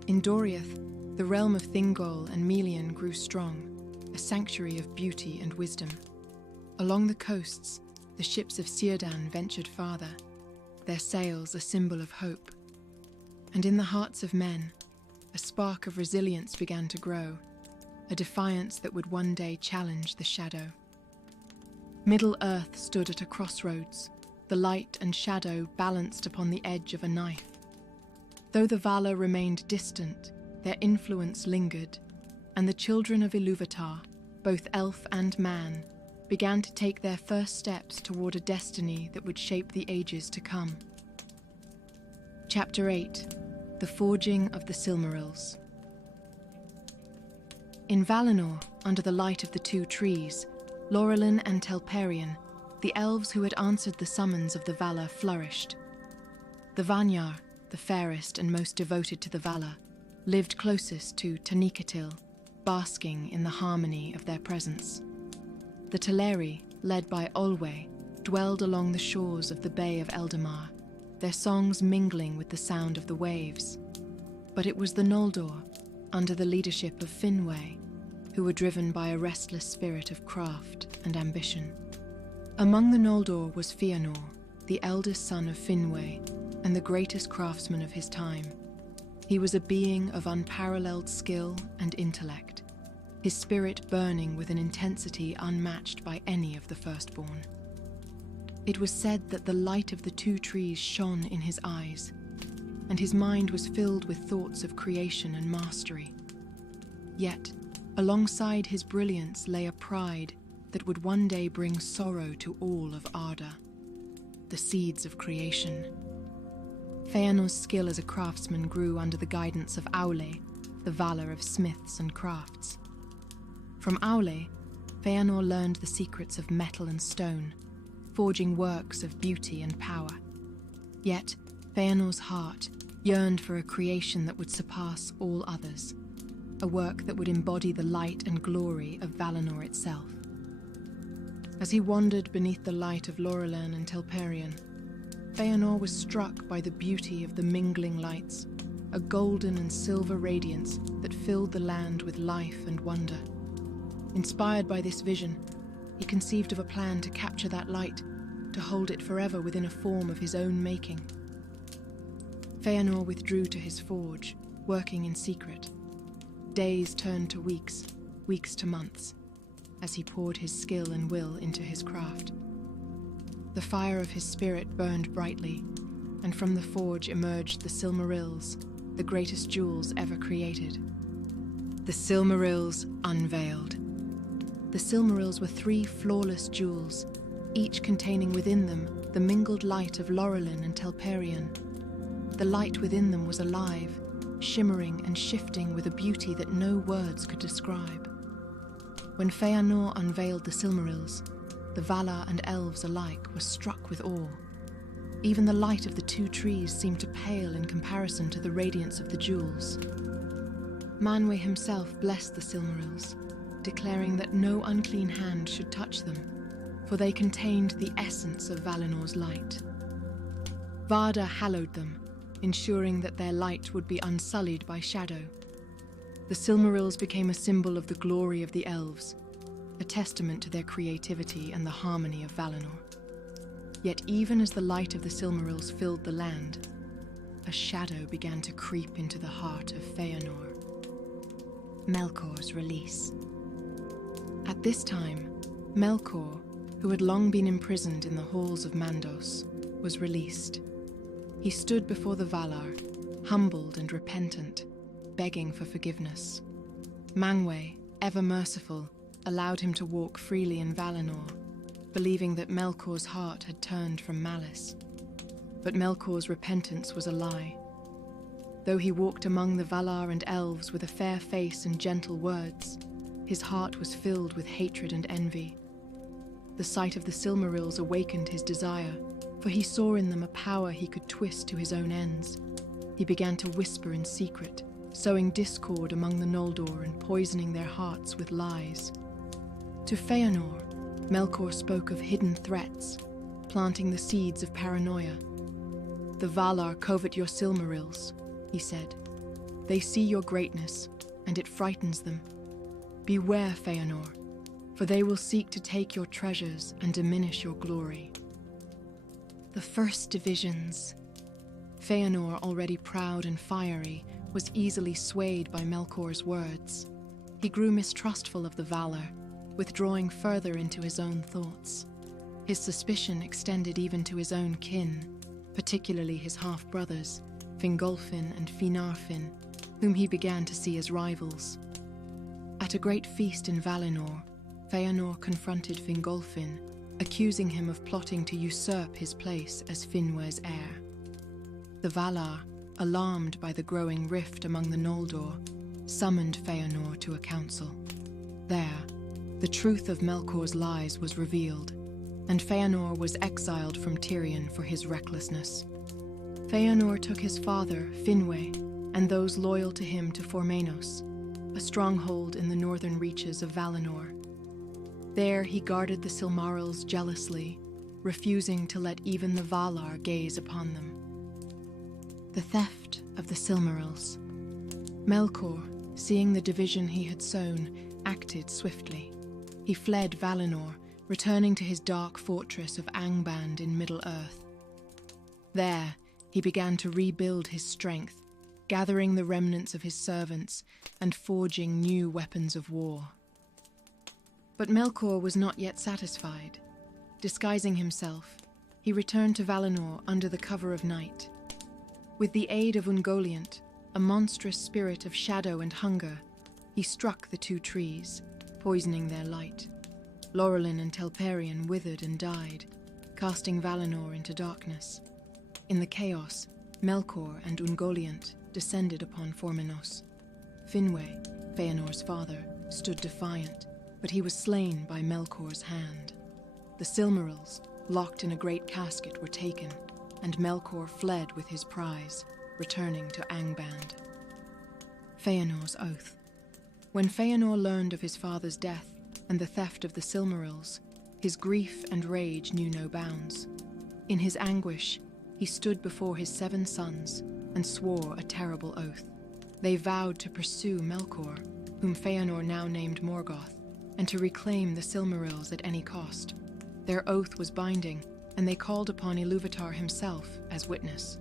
In Doriath, the realm of Thingol and Melian grew strong, a sanctuary of beauty and wisdom. Along the coasts, the ships of Círdan ventured farther, their sails a symbol of hope. And in the hearts of men, a spark of resilience began to grow, a defiance that would one day challenge the shadow. Middle-earth stood at a crossroads, the light and shadow balanced upon the edge of a knife. Though the Valar remained distant, their influence lingered, and the children of Ilúvatar, both elf and man, began to take their first steps toward a destiny that would shape the ages to come. Chapter 8: The Forging of the Silmarils. In Valinor, under the light of the two trees, Laurelin and Telperion, the elves who had answered the summons of the Valar, flourished. The Vanyar, the fairest and most devoted to the Valar, lived closest to Taniqatil, basking in the harmony of their presence. The Teleri, led by Olwe, dwelled along the shores of the Bay of Eldamar, their songs mingling with the sound of the waves. But it was the Noldor, under the leadership of Finwë, who were driven by a restless spirit of craft and ambition. Among the Noldor was Fëanor, the eldest son of Finwë, and the greatest craftsman of his time. He was a being of unparalleled skill and intellect, his spirit burning with an intensity unmatched by any of the firstborn. It was said that the light of the two trees shone in his eyes, and his mind was filled with thoughts of creation and mastery. Yet, alongside his brilliance lay a pride that would one day bring sorrow to all of Arda, the seeds of creation. Fëanor's skill as a craftsman grew under the guidance of Aule, the Valar of smiths and crafts. From Aule, Fëanor learned the secrets of metal and stone, forging works of beauty and power. Yet, Fëanor's heart yearned for a creation that would surpass all others, a work that would embody the light and glory of Valinor itself. As he wandered beneath the light of Laurelin and Telperion, Fëanor was struck by the beauty of the mingling lights, a golden and silver radiance that filled the land with life and wonder. Inspired by this vision, he conceived of a plan to capture that light, to hold it forever within a form of his own making. Fëanor withdrew to his forge, working in secret. Days turned to weeks, weeks to months, as he poured his skill and will into his craft. The fire of his spirit burned brightly, and from the forge emerged the Silmarils, the greatest jewels ever created. The Silmarils unveiled. The Silmarils were 3 flawless jewels, each containing within them the mingled light of Laurelin and Telperion. The light within them was alive, shimmering and shifting with a beauty that no words could describe. When Feanor unveiled the Silmarils, the Valar and elves alike were struck with awe. Even the light of the two trees seemed to pale in comparison to the radiance of the jewels. Manwë himself blessed the Silmarils, declaring that no unclean hand should touch them, for they contained the essence of Valinor's light. Varda hallowed them, ensuring that their light would be unsullied by shadow. The Silmarils became a symbol of the glory of the elves, a testament to their creativity and the harmony of Valinor. Yet even as the light of the Silmarils filled the land, a shadow began to creep into the heart of Feanor. Melkor's release. At this time, Melkor, who had long been imprisoned in the halls of Mandos, was released. He stood before the Valar, humbled and repentant, begging for forgiveness. Manwë, ever merciful, allowed him to walk freely in Valinor, believing that Melkor's heart had turned from malice. But Melkor's repentance was a lie. Though he walked among the Valar and elves with a fair face and gentle words, his heart was filled with hatred and envy. The sight of the Silmarils awakened his desire, for he saw in them a power he could twist to his own ends. He began to whisper in secret, sowing discord among the Noldor and poisoning their hearts with lies. To Feanor, Melkor spoke of hidden threats, planting the seeds of paranoia. "The Valar covet your Silmarils," he said. "They see your greatness, and it frightens them. Beware, Feanor, for they will seek to take your treasures and diminish your glory." The first divisions. Feanor, already proud and fiery, was easily swayed by Melkor's words. He grew mistrustful of the Valar, withdrawing further into his own thoughts. His suspicion extended even to his own kin, particularly his half-brothers, Fingolfin and Finarfin, whom he began to see as rivals. At a great feast in Valinor, Feanor confronted Fingolfin, accusing him of plotting to usurp his place as Finwë's heir. The Valar, alarmed by the growing rift among the Noldor, summoned Feanor to a council. There, the truth of Melkor's lies was revealed, and Feanor was exiled from Tirion for his recklessness. Feanor took his father, Finwë, and those loyal to him to Formenos, a stronghold in the northern reaches of Valinor. There he guarded the Silmarils jealously, refusing to let even the Valar gaze upon them. The theft of the Silmarils. Melkor, seeing the division he had sown, acted swiftly. He fled Valinor, returning to his dark fortress of Angband in Middle-earth. There, he began to rebuild his strength, gathering the remnants of his servants and forging new weapons of war. But Melkor was not yet satisfied. Disguising himself, he returned to Valinor under the cover of night. With the aid of Ungoliant, a monstrous spirit of shadow and hunger, he struck the two trees, poisoning their light. Laurelin and Telperion withered and died, casting Valinor into darkness. In the chaos, Melkor and Ungoliant descended upon Formenos. Finwë, Feanor's father, stood defiant, but he was slain by Melkor's hand. The Silmarils, locked in a great casket, were taken, and Melkor fled with his prize, returning to Angband. Feanor's oath. When Feanor learned of his father's death and the theft of the Silmarils, his grief and rage knew no bounds. In his anguish, he stood before his 7 sons and swore a terrible oath. They vowed to pursue Melkor, whom Feanor now named Morgoth, and to reclaim the Silmarils at any cost. Their oath was binding, and they called upon Ilúvatar himself as witness.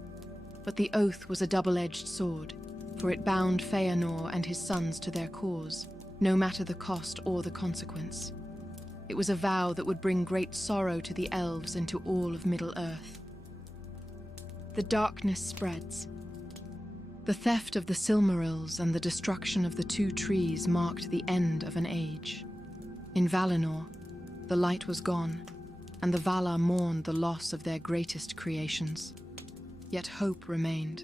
But the oath was a double-edged sword, for it bound Feanor and his sons to their cause, no matter the cost or the consequence. It was a vow that would bring great sorrow to the elves and to all of Middle-earth. The darkness spreads. The theft of the Silmarils and the destruction of the two trees marked the end of an age. In Valinor, the light was gone, and the Valar mourned the loss of their greatest creations. Yet hope remained,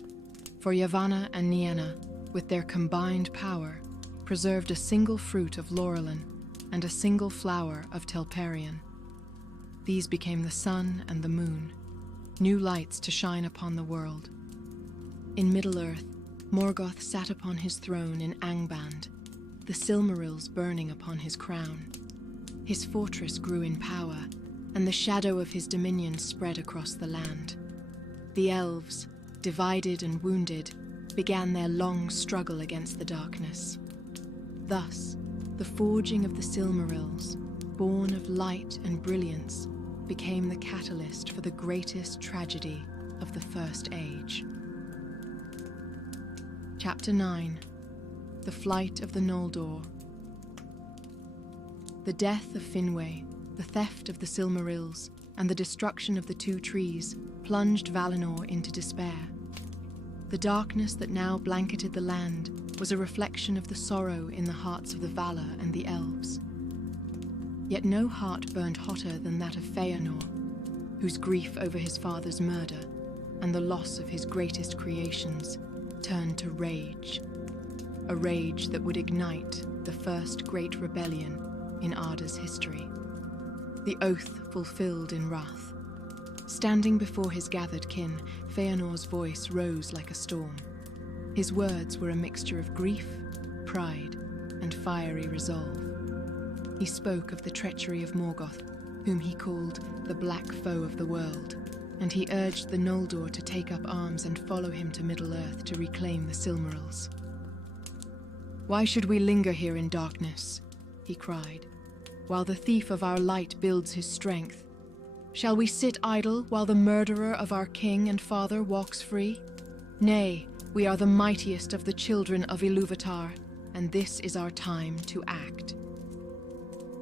for Yavanna and Nienna, with their combined power, preserved a single fruit of Laurelin and a single flower of Telperion. These became the sun and the moon, new lights to shine upon the world. In Middle-earth, Morgoth sat upon his throne in Angband, the Silmarils burning upon his crown. His fortress grew in power, and the shadow of his dominion spread across the land. The elves, divided and wounded, began their long struggle against the darkness. Thus, the forging of the Silmarils, born of light and brilliance, became the catalyst for the greatest tragedy of the First Age. Chapter 9. The Flight of the Noldor. The death of Finwë, the theft of the Silmarils, and the destruction of the two trees plunged Valinor into despair. The darkness that now blanketed the land was a reflection of the sorrow in the hearts of the Valar and the elves. Yet no heart burned hotter than that of Feanor, whose grief over his father's murder and the loss of his greatest creations turned to rage, a rage that would ignite the first great rebellion in Arda's history. The oath fulfilled in wrath. Standing before his gathered kin, Feanor's voice rose like a storm. His words were a mixture of grief, pride, and fiery resolve. He spoke of the treachery of Morgoth, whom he called the black foe of the world, and he urged the Noldor to take up arms and follow him to Middle-earth to reclaim the Silmarils. "Why should we linger here in darkness?" he cried, "while the thief of our light builds his strength? Shall we sit idle while the murderer of our king and father walks free? Nay, we are the mightiest of the children of Ilúvatar, and this is our time to act."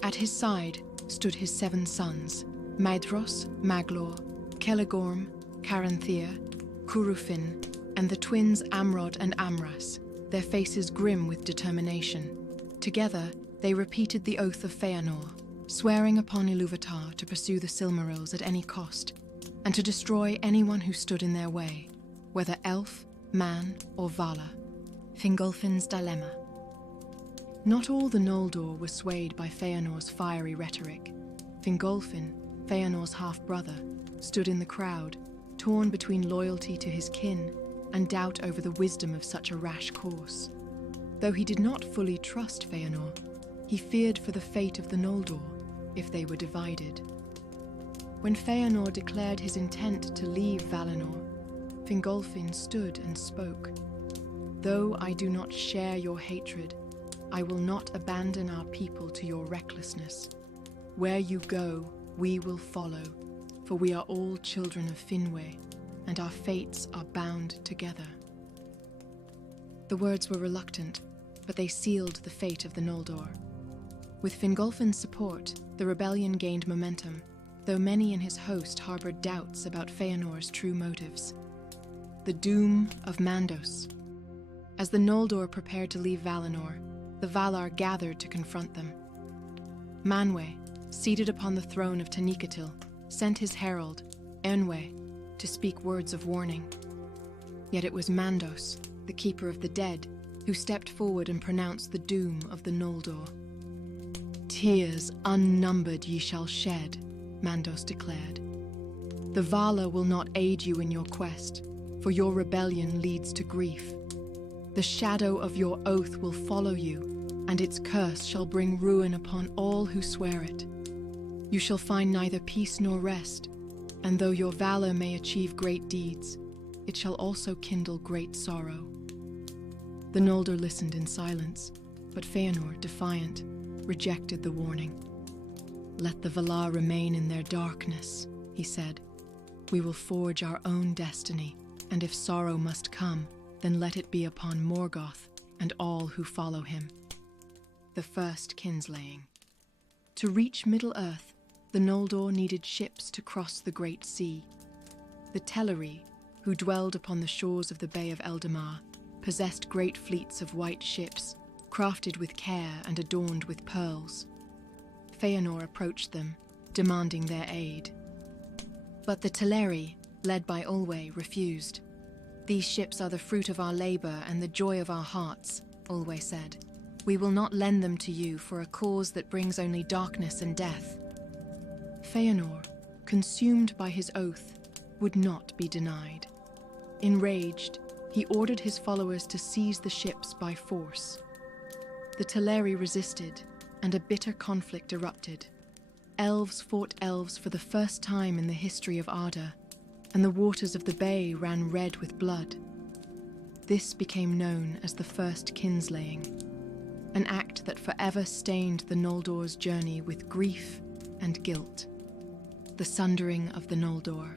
At his side stood his 7 sons, Maedhros, Maglor, Celegorm, Caranthea, Curufin, and the twins Amrod and Amras, their faces grim with determination. Together, they repeated the oath of Feanor, swearing upon Ilúvatar to pursue the Silmarils at any cost, and to destroy anyone who stood in their way, whether elf, man, or Valar. Fingolfin's Dilemma. Not all the Noldor were swayed by Feanor's fiery rhetoric. Fingolfin, Feanor's half-brother, stood in the crowd, torn between loyalty to his kin and doubt over the wisdom of such a rash course. Though he did not fully trust Feanor, he feared for the fate of the Noldor if they were divided. When Feanor declared his intent to leave Valinor, Fingolfin stood and spoke. "Though I do not share your hatred, I will not abandon our people to your recklessness. Where you go, we will follow, for we are all children of Finwë, and our fates are bound together." The words were reluctant, but they sealed the fate of the Noldor. With Fingolfin's support, the rebellion gained momentum, though many in his host harbored doubts about Feanor's true motives. The doom of Mandos. As the Noldor prepared to leave Valinor, the Valar gathered to confront them. Manwë, seated upon the throne of Taniqatil, sent his herald, Eönwë, to speak words of warning. Yet it was Mandos, the keeper of the dead, who stepped forward and pronounced the doom of the Noldor. "Tears unnumbered ye shall shed," Mandos declared. "The Valar will not aid you in your quest, for your rebellion leads to grief. The shadow of your oath will follow you, and its curse shall bring ruin upon all who swear it. You shall find neither peace nor rest, and though your valor may achieve great deeds, it shall also kindle great sorrow." The Noldor listened in silence, but Feanor, defiant, rejected the warning. "Let the Valar remain in their darkness," he said. "We will forge our own destiny, and if sorrow must come, then let it be upon Morgoth and all who follow him." The first kinslaying. To reach Middle-earth, the Noldor needed ships to cross the Great Sea. The Teleri, who dwelled upon the shores of the Bay of Eldamar, possessed great fleets of white ships, crafted with care and adorned with pearls. Feanor approached them, demanding their aid. But the Teleri, led by Olwe, refused. "These ships are the fruit of our labor and the joy of our hearts," Olwe said. "We will not lend them to you for a cause that brings only darkness and death." Feanor, consumed by his oath, would not be denied. Enraged, he ordered his followers to seize the ships by force. The Teleri resisted, and a bitter conflict erupted. Elves fought elves for the first time in the history of Arda, and the waters of the bay ran red with blood. This became known as the First Kinslaying, an act that forever stained the Noldor's journey with grief and guilt. The Sundering of the Noldor.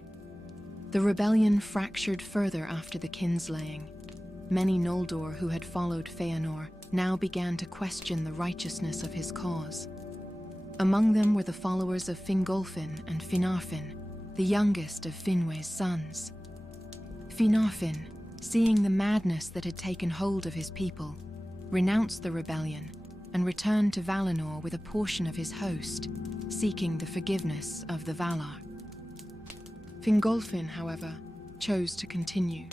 The rebellion fractured further after the kinslaying. Many Noldor who had followed Feanor now began to question the righteousness of his cause. Among them were the followers of Fingolfin and Finarfin, the youngest of Finwë's sons. Finarfin, seeing the madness that had taken hold of his people, renounced the rebellion and returned to Valinor with a portion of his host, seeking the forgiveness of the Valar. Fingolfin, however, chose to continue.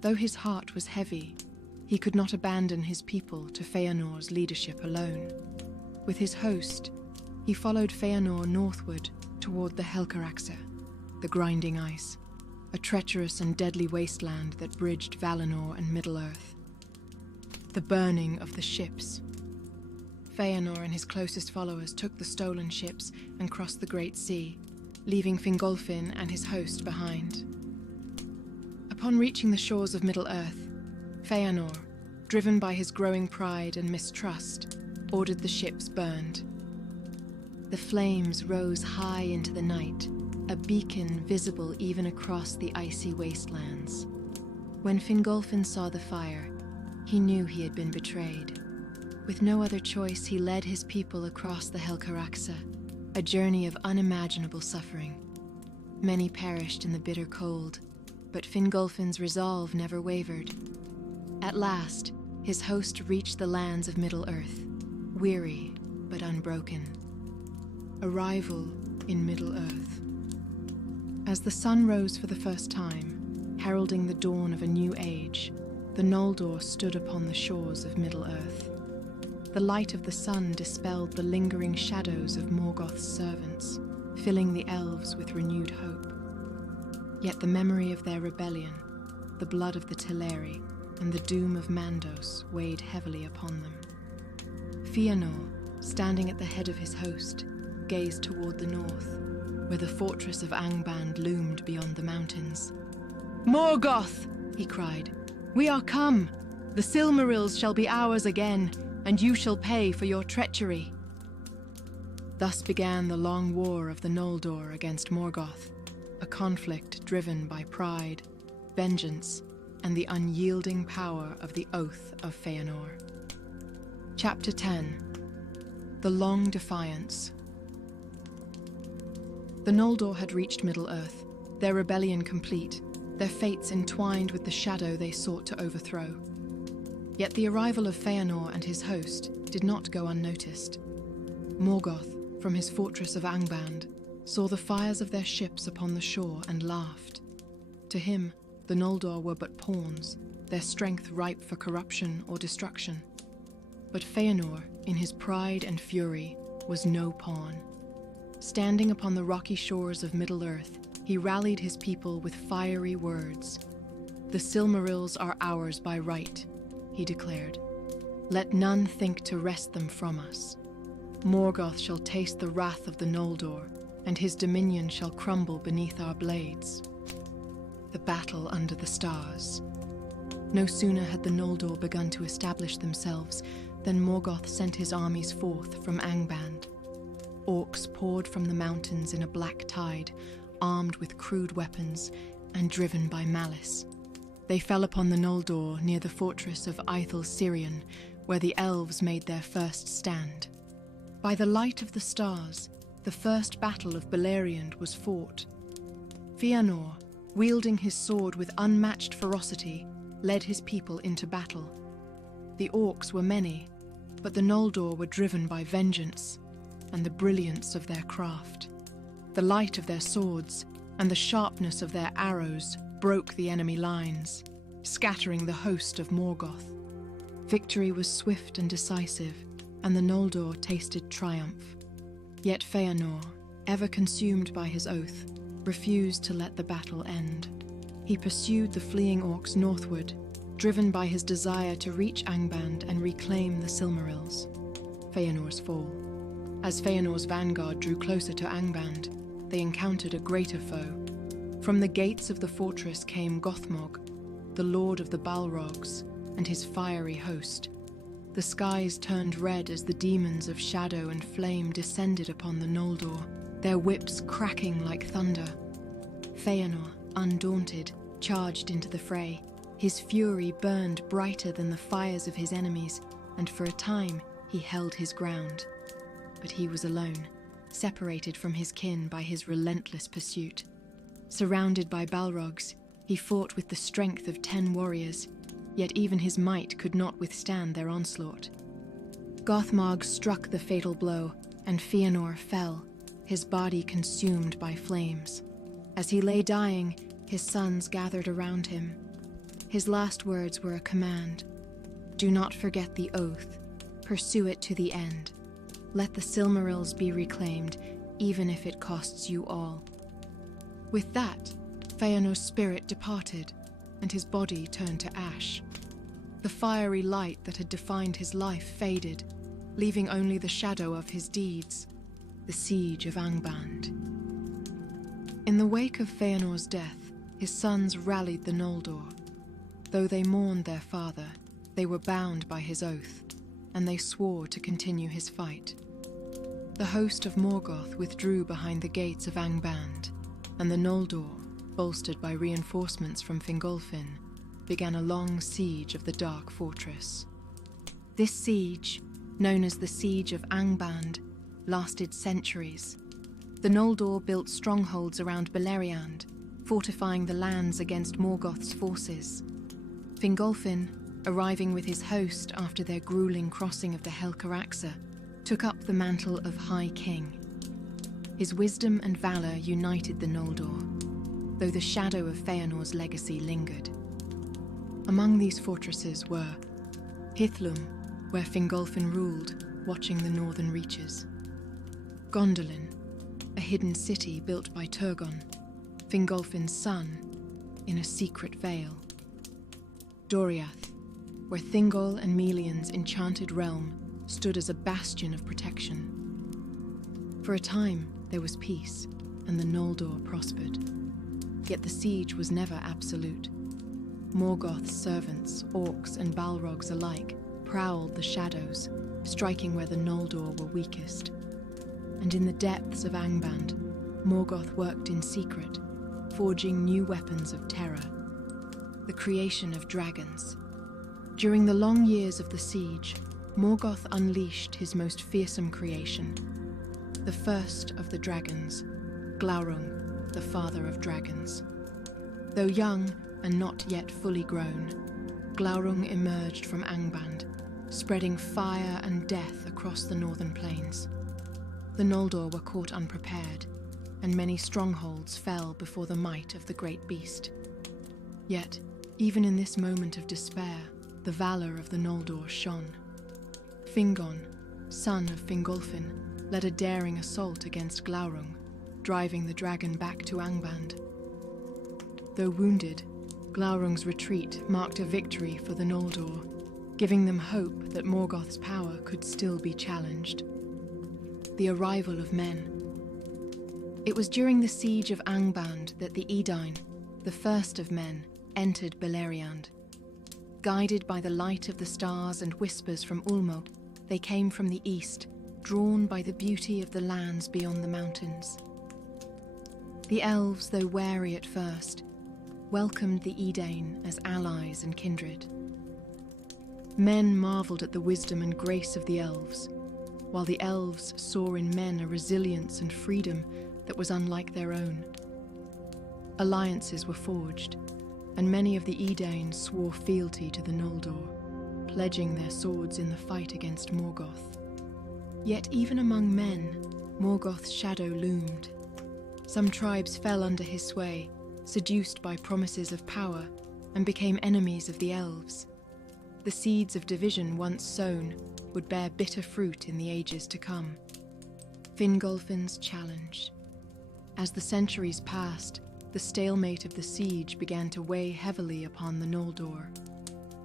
Though his heart was heavy, he could not abandon his people to Feanor's leadership alone. With his host, he followed Feanor northward toward the Helcaraxe, the grinding ice, a treacherous and deadly wasteland that bridged Valinor and Middle-earth. The burning of the ships. Feanor and his closest followers took the stolen ships and crossed the Great Sea, leaving Fingolfin and his host behind. Upon reaching the shores of Middle-earth, Feanor, driven by his growing pride and mistrust, ordered the ships burned. The flames rose high into the night, a beacon visible even across the icy wastelands. When Fingolfin saw the fire, he knew he had been betrayed. With no other choice, he led his people across the Helcaraxe, a journey of unimaginable suffering. Many perished in the bitter cold, but Fingolfin's resolve never wavered. At last, his host reached the lands of Middle-earth, weary but unbroken. Arrival in Middle-earth. As the sun rose for the first time, heralding the dawn of a new age, the Noldor stood upon the shores of Middle-earth. The light of the sun dispelled the lingering shadows of Morgoth's servants, filling the elves with renewed hope. Yet the memory of their rebellion, the blood of the Teleri, and the doom of Mandos weighed heavily upon them. Feanor, standing at the head of his host, gazed toward the north, where the fortress of Angband loomed beyond the mountains. "Morgoth!" he cried. "We are come! The Silmarils shall be ours again, and you shall pay for your treachery." Thus began the long war of the Noldor against Morgoth, a conflict driven by pride, vengeance, and the unyielding power of the Oath of Feanor. Chapter 10. The Long Defiance. The Noldor had reached Middle-earth, their rebellion complete, their fates entwined with the shadow they sought to overthrow. Yet the arrival of Feanor and his host did not go unnoticed. Morgoth, from his fortress of Angband, saw the fires of their ships upon the shore and laughed. To him, the Noldor were but pawns, their strength ripe for corruption or destruction. But Feanor, in his pride and fury, was no pawn. Standing upon the rocky shores of Middle-earth, he rallied his people with fiery words. "The Silmarils are ours by right," he declared. "Let none think to wrest them from us. Morgoth shall taste the wrath of the Noldor, and his dominion shall crumble beneath our blades." The battle under the stars. No sooner had the Noldor begun to establish themselves than Morgoth sent his armies forth from Angband. Orcs poured from the mountains in a black tide, armed with crude weapons and driven by malice. They fell upon the Noldor near the fortress of Ithel Sirion, where the elves made their first stand. By the light of the stars, the first battle of Beleriand was fought. Feanor, wielding his sword with unmatched ferocity, led his people into battle. The orcs were many, but the Noldor were driven by vengeance and the brilliance of their craft. The light of their swords and the sharpness of their arrows broke the enemy lines, scattering the host of Morgoth. Victory was swift and decisive, and the Noldor tasted triumph. Yet Feanor, ever consumed by his oath, refused to let the battle end. He pursued the fleeing orcs northward, driven by his desire to reach Angband and reclaim the Silmarils. Feanor's fall. As Feanor's vanguard drew closer to Angband, they encountered a greater foe. From the gates of the fortress came Gothmog, the lord of the Balrogs, and his fiery host. The skies turned red as the demons of shadow and flame descended upon the Noldor, their whips cracking like thunder. Feanor, undaunted, charged into the fray. His fury burned brighter than the fires of his enemies, and for a time he held his ground. But he was alone, separated from his kin by his relentless pursuit. Surrounded by Balrogs, he fought with the strength of 10 warriors, yet even his might could not withstand their onslaught. Gothmog struck the fatal blow, and Feanor fell, his body consumed by flames. As he lay dying, his sons gathered around him. His last words were a command. Do not forget the oath. Pursue it to the end. Let the Silmarils be reclaimed, even if it costs you all. With that, Feanor's spirit departed, and his body turned to ash. The fiery light that had defined his life faded, leaving only the shadow of his deeds, the siege of Angband. In the wake of Feanor's death, his sons rallied the Noldor. Though they mourned their father, they were bound by his oath, and they swore to continue his fight. The host of Morgoth withdrew behind the gates of Angband, and the Noldor, bolstered by reinforcements from Fingolfin, began a long siege of the Dark Fortress. This siege, known as the Siege of Angband, lasted centuries. The Noldor built strongholds around Beleriand, fortifying the lands against Morgoth's forces. Fingolfin, arriving with his host after their grueling crossing of the Helcaraxa, took up the mantle of High King. His wisdom and valor united the Noldor, though the shadow of Feanor's legacy lingered. Among these fortresses were Hithlum, where Fingolfin ruled, watching the northern reaches; Gondolin, a hidden city built by Turgon, Fingolfin's son, in a secret vale; Doriath, where Thingol and Melian's enchanted realm stood as a bastion of protection. For a time, there was peace, and the Noldor prospered. Yet the siege was never absolute. Morgoth's servants, orcs and Balrogs alike, prowled the shadows, striking where the Noldor were weakest. And in the depths of Angband, Morgoth worked in secret, forging new weapons of terror, the creation of dragons. During the long years of the siege, Morgoth unleashed his most fearsome creation, the first of the dragons, Glaurung, the father of dragons. Though young and not yet fully grown, Glaurung emerged from Angband, spreading fire and death across the northern plains. The Noldor were caught unprepared, and many strongholds fell before the might of the great beast. Yet, even in this moment of despair, the valor of the Noldor shone. Fingon, son of Fingolfin, led a daring assault against Glaurung, driving the dragon back to Angband. Though wounded, Glaurung's retreat marked a victory for the Noldor, giving them hope that Morgoth's power could still be challenged. The arrival of men. It was during the siege of Angband that the Edain, the first of men, entered Beleriand. Guided by the light of the stars and whispers from Ulmo, they came from the east, drawn by the beauty of the lands beyond the mountains. The elves, though wary at first, welcomed the Edain as allies and kindred. Men marveled at the wisdom and grace of the elves, while the elves saw in men a resilience and freedom that was unlike their own. Alliances were forged, and many of the Edain swore fealty to the Noldor, pledging their swords in the fight against Morgoth. Yet even among men, Morgoth's shadow loomed. Some tribes fell under his sway, seduced by promises of power, and became enemies of the elves. The seeds of division once sown would bear bitter fruit in the ages to come. Fingolfin's challenge. As the centuries passed, the stalemate of the siege began to weigh heavily upon the Noldor.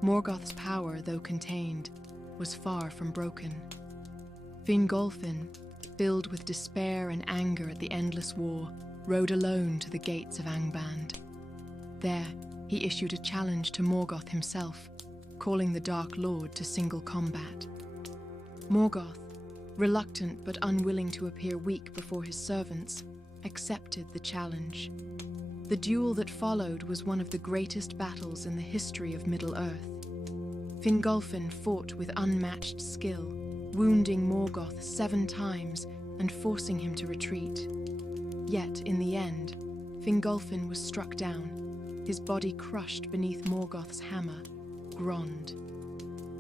Morgoth's power, though contained, was far from broken. Fingolfin, filled with despair and anger at the endless war, rode alone to the gates of Angband. There, he issued a challenge to Morgoth himself, calling the Dark Lord to single combat. Morgoth, reluctant but unwilling to appear weak before his servants, accepted the challenge. The duel that followed was one of the greatest battles in the history of Middle-earth. Fingolfin fought with unmatched skill, wounding Morgoth 7 times and forcing him to retreat. Yet, in the end, Fingolfin was struck down, his body crushed beneath Morgoth's hammer, Grond.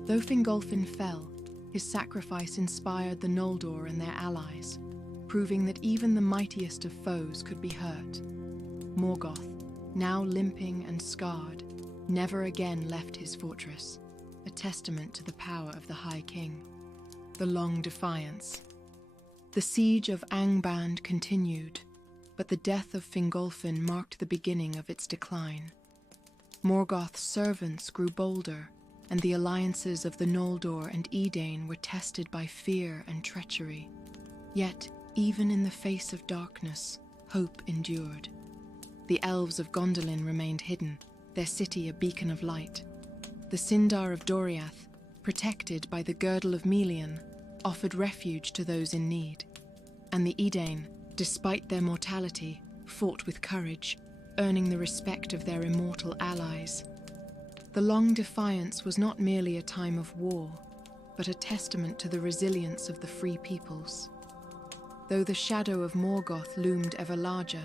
Though Fingolfin fell, his sacrifice inspired the Noldor and their allies, proving that even the mightiest of foes could be hurt. Morgoth, now limping and scarred, never again left his fortress, a testament to the power of the High King. The Long Defiance. The siege of Angband continued, but the death of Fingolfin marked the beginning of its decline. Morgoth's servants grew bolder, and the alliances of the Noldor and Edain were tested by fear and treachery. Yet, even in the face of darkness, hope endured. The elves of Gondolin remained hidden, their city a beacon of light. The Sindar of Doriath, protected by the Girdle of Melian, offered refuge to those in need. And the Edain, despite their mortality, fought with courage, earning the respect of their immortal allies. The Long Defiance was not merely a time of war, but a testament to the resilience of the free peoples. Though the shadow of Morgoth loomed ever larger,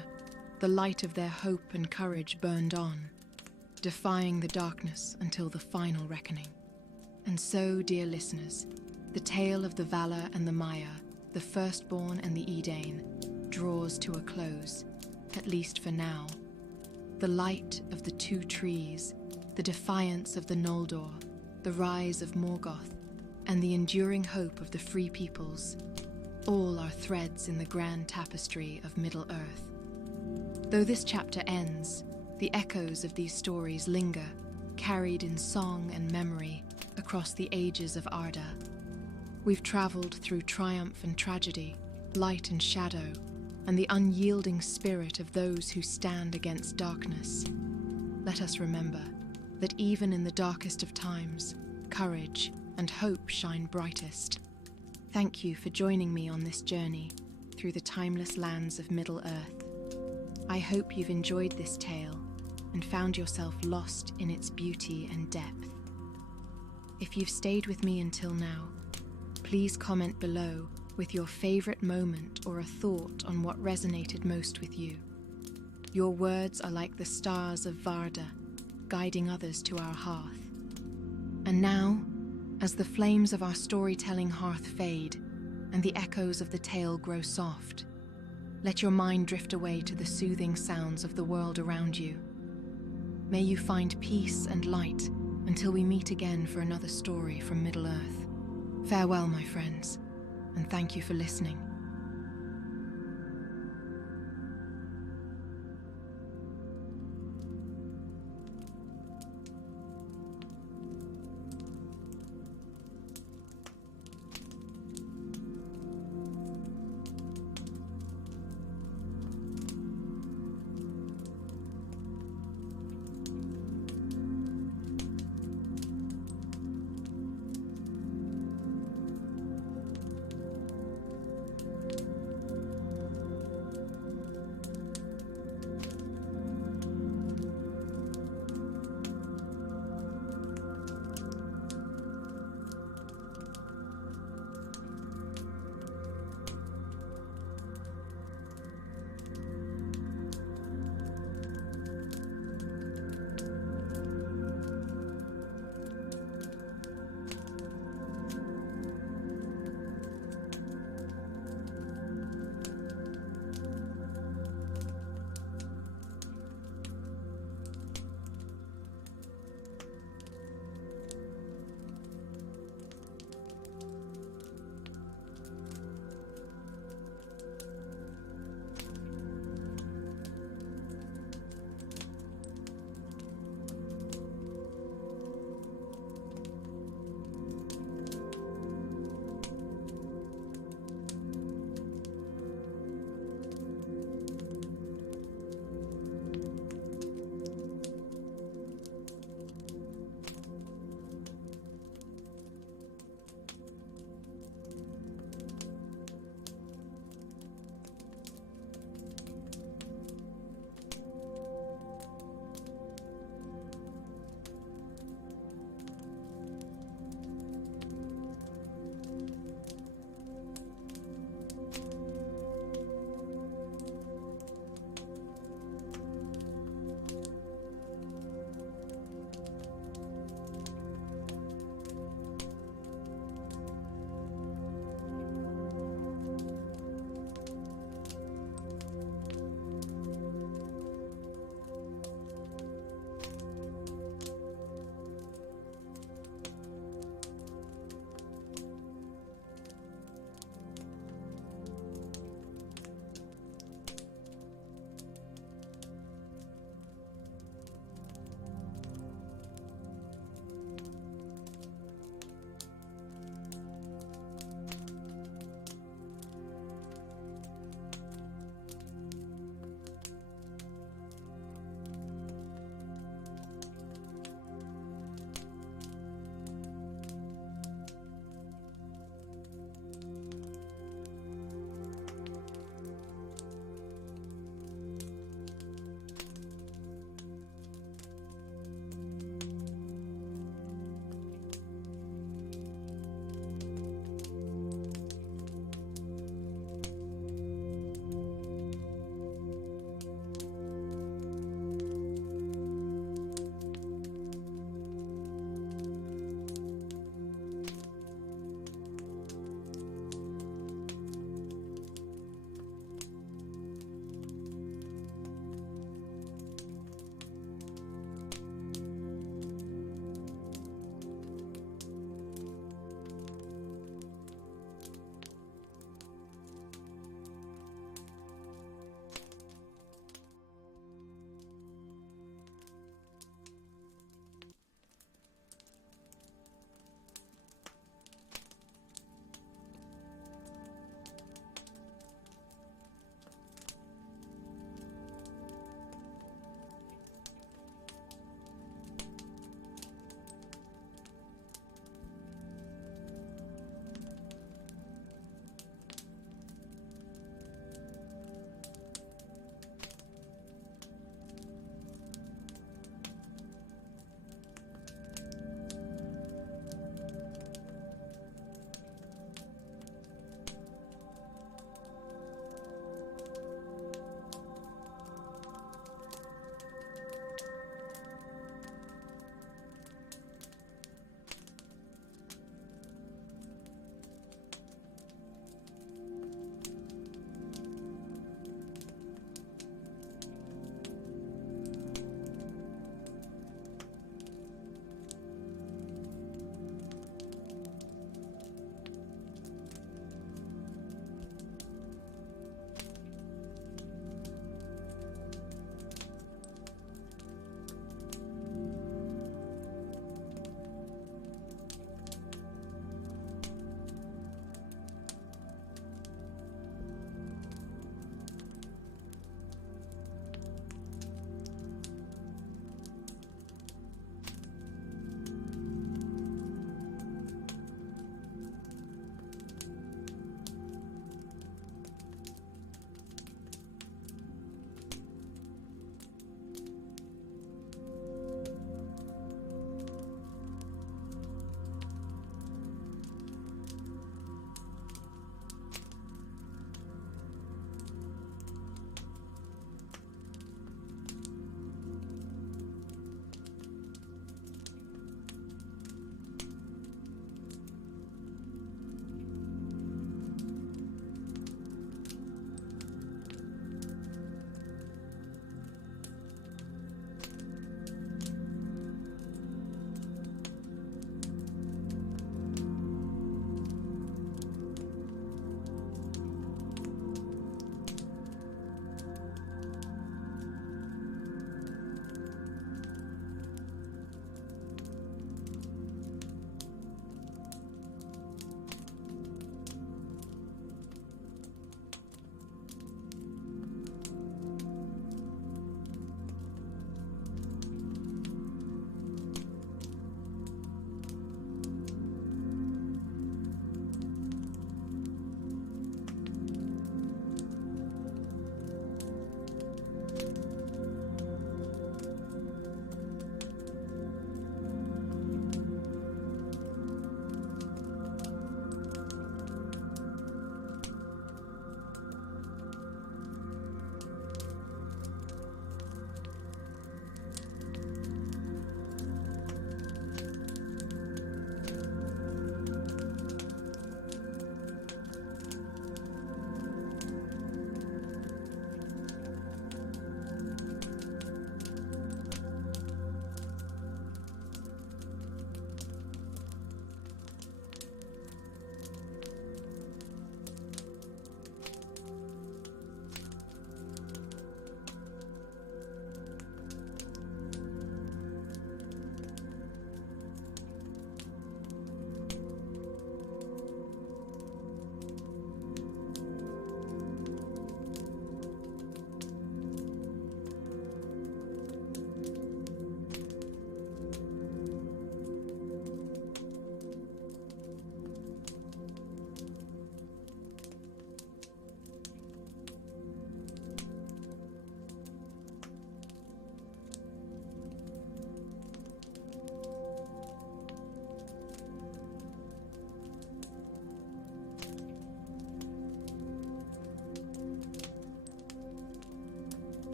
the light of their hope and courage burned on, defying the darkness until the final reckoning. And so, dear listeners, the tale of the Valar and the Maiar, the Firstborn and the Edain, draws to a close, at least for now. The light of the 2 trees, the defiance of the Noldor, the rise of Morgoth, and the enduring hope of the free peoples, all are threads in the grand tapestry of Middle-earth. Though this chapter ends, the echoes of these stories linger, carried in song and memory across the ages of Arda. We've traveled through triumph and tragedy, light and shadow, and the unyielding spirit of those who stand against darkness. Let us remember that even in the darkest of times, courage and hope shine brightest. Thank you for joining me on this journey through the timeless lands of Middle-earth. I hope you've enjoyed this tale and found yourself lost in its beauty and depth. If you've stayed with me until now, please comment below with your favorite moment or a thought on what resonated most with you. Your words are like the stars of Varda, guiding others to our hearth. And now, as the flames of our storytelling hearth fade and the echoes of the tale grow soft, let your mind drift away to the soothing sounds of the world around you. May you find peace and light until we meet again for another story from Middle-earth. Farewell, my friends, and thank you for listening.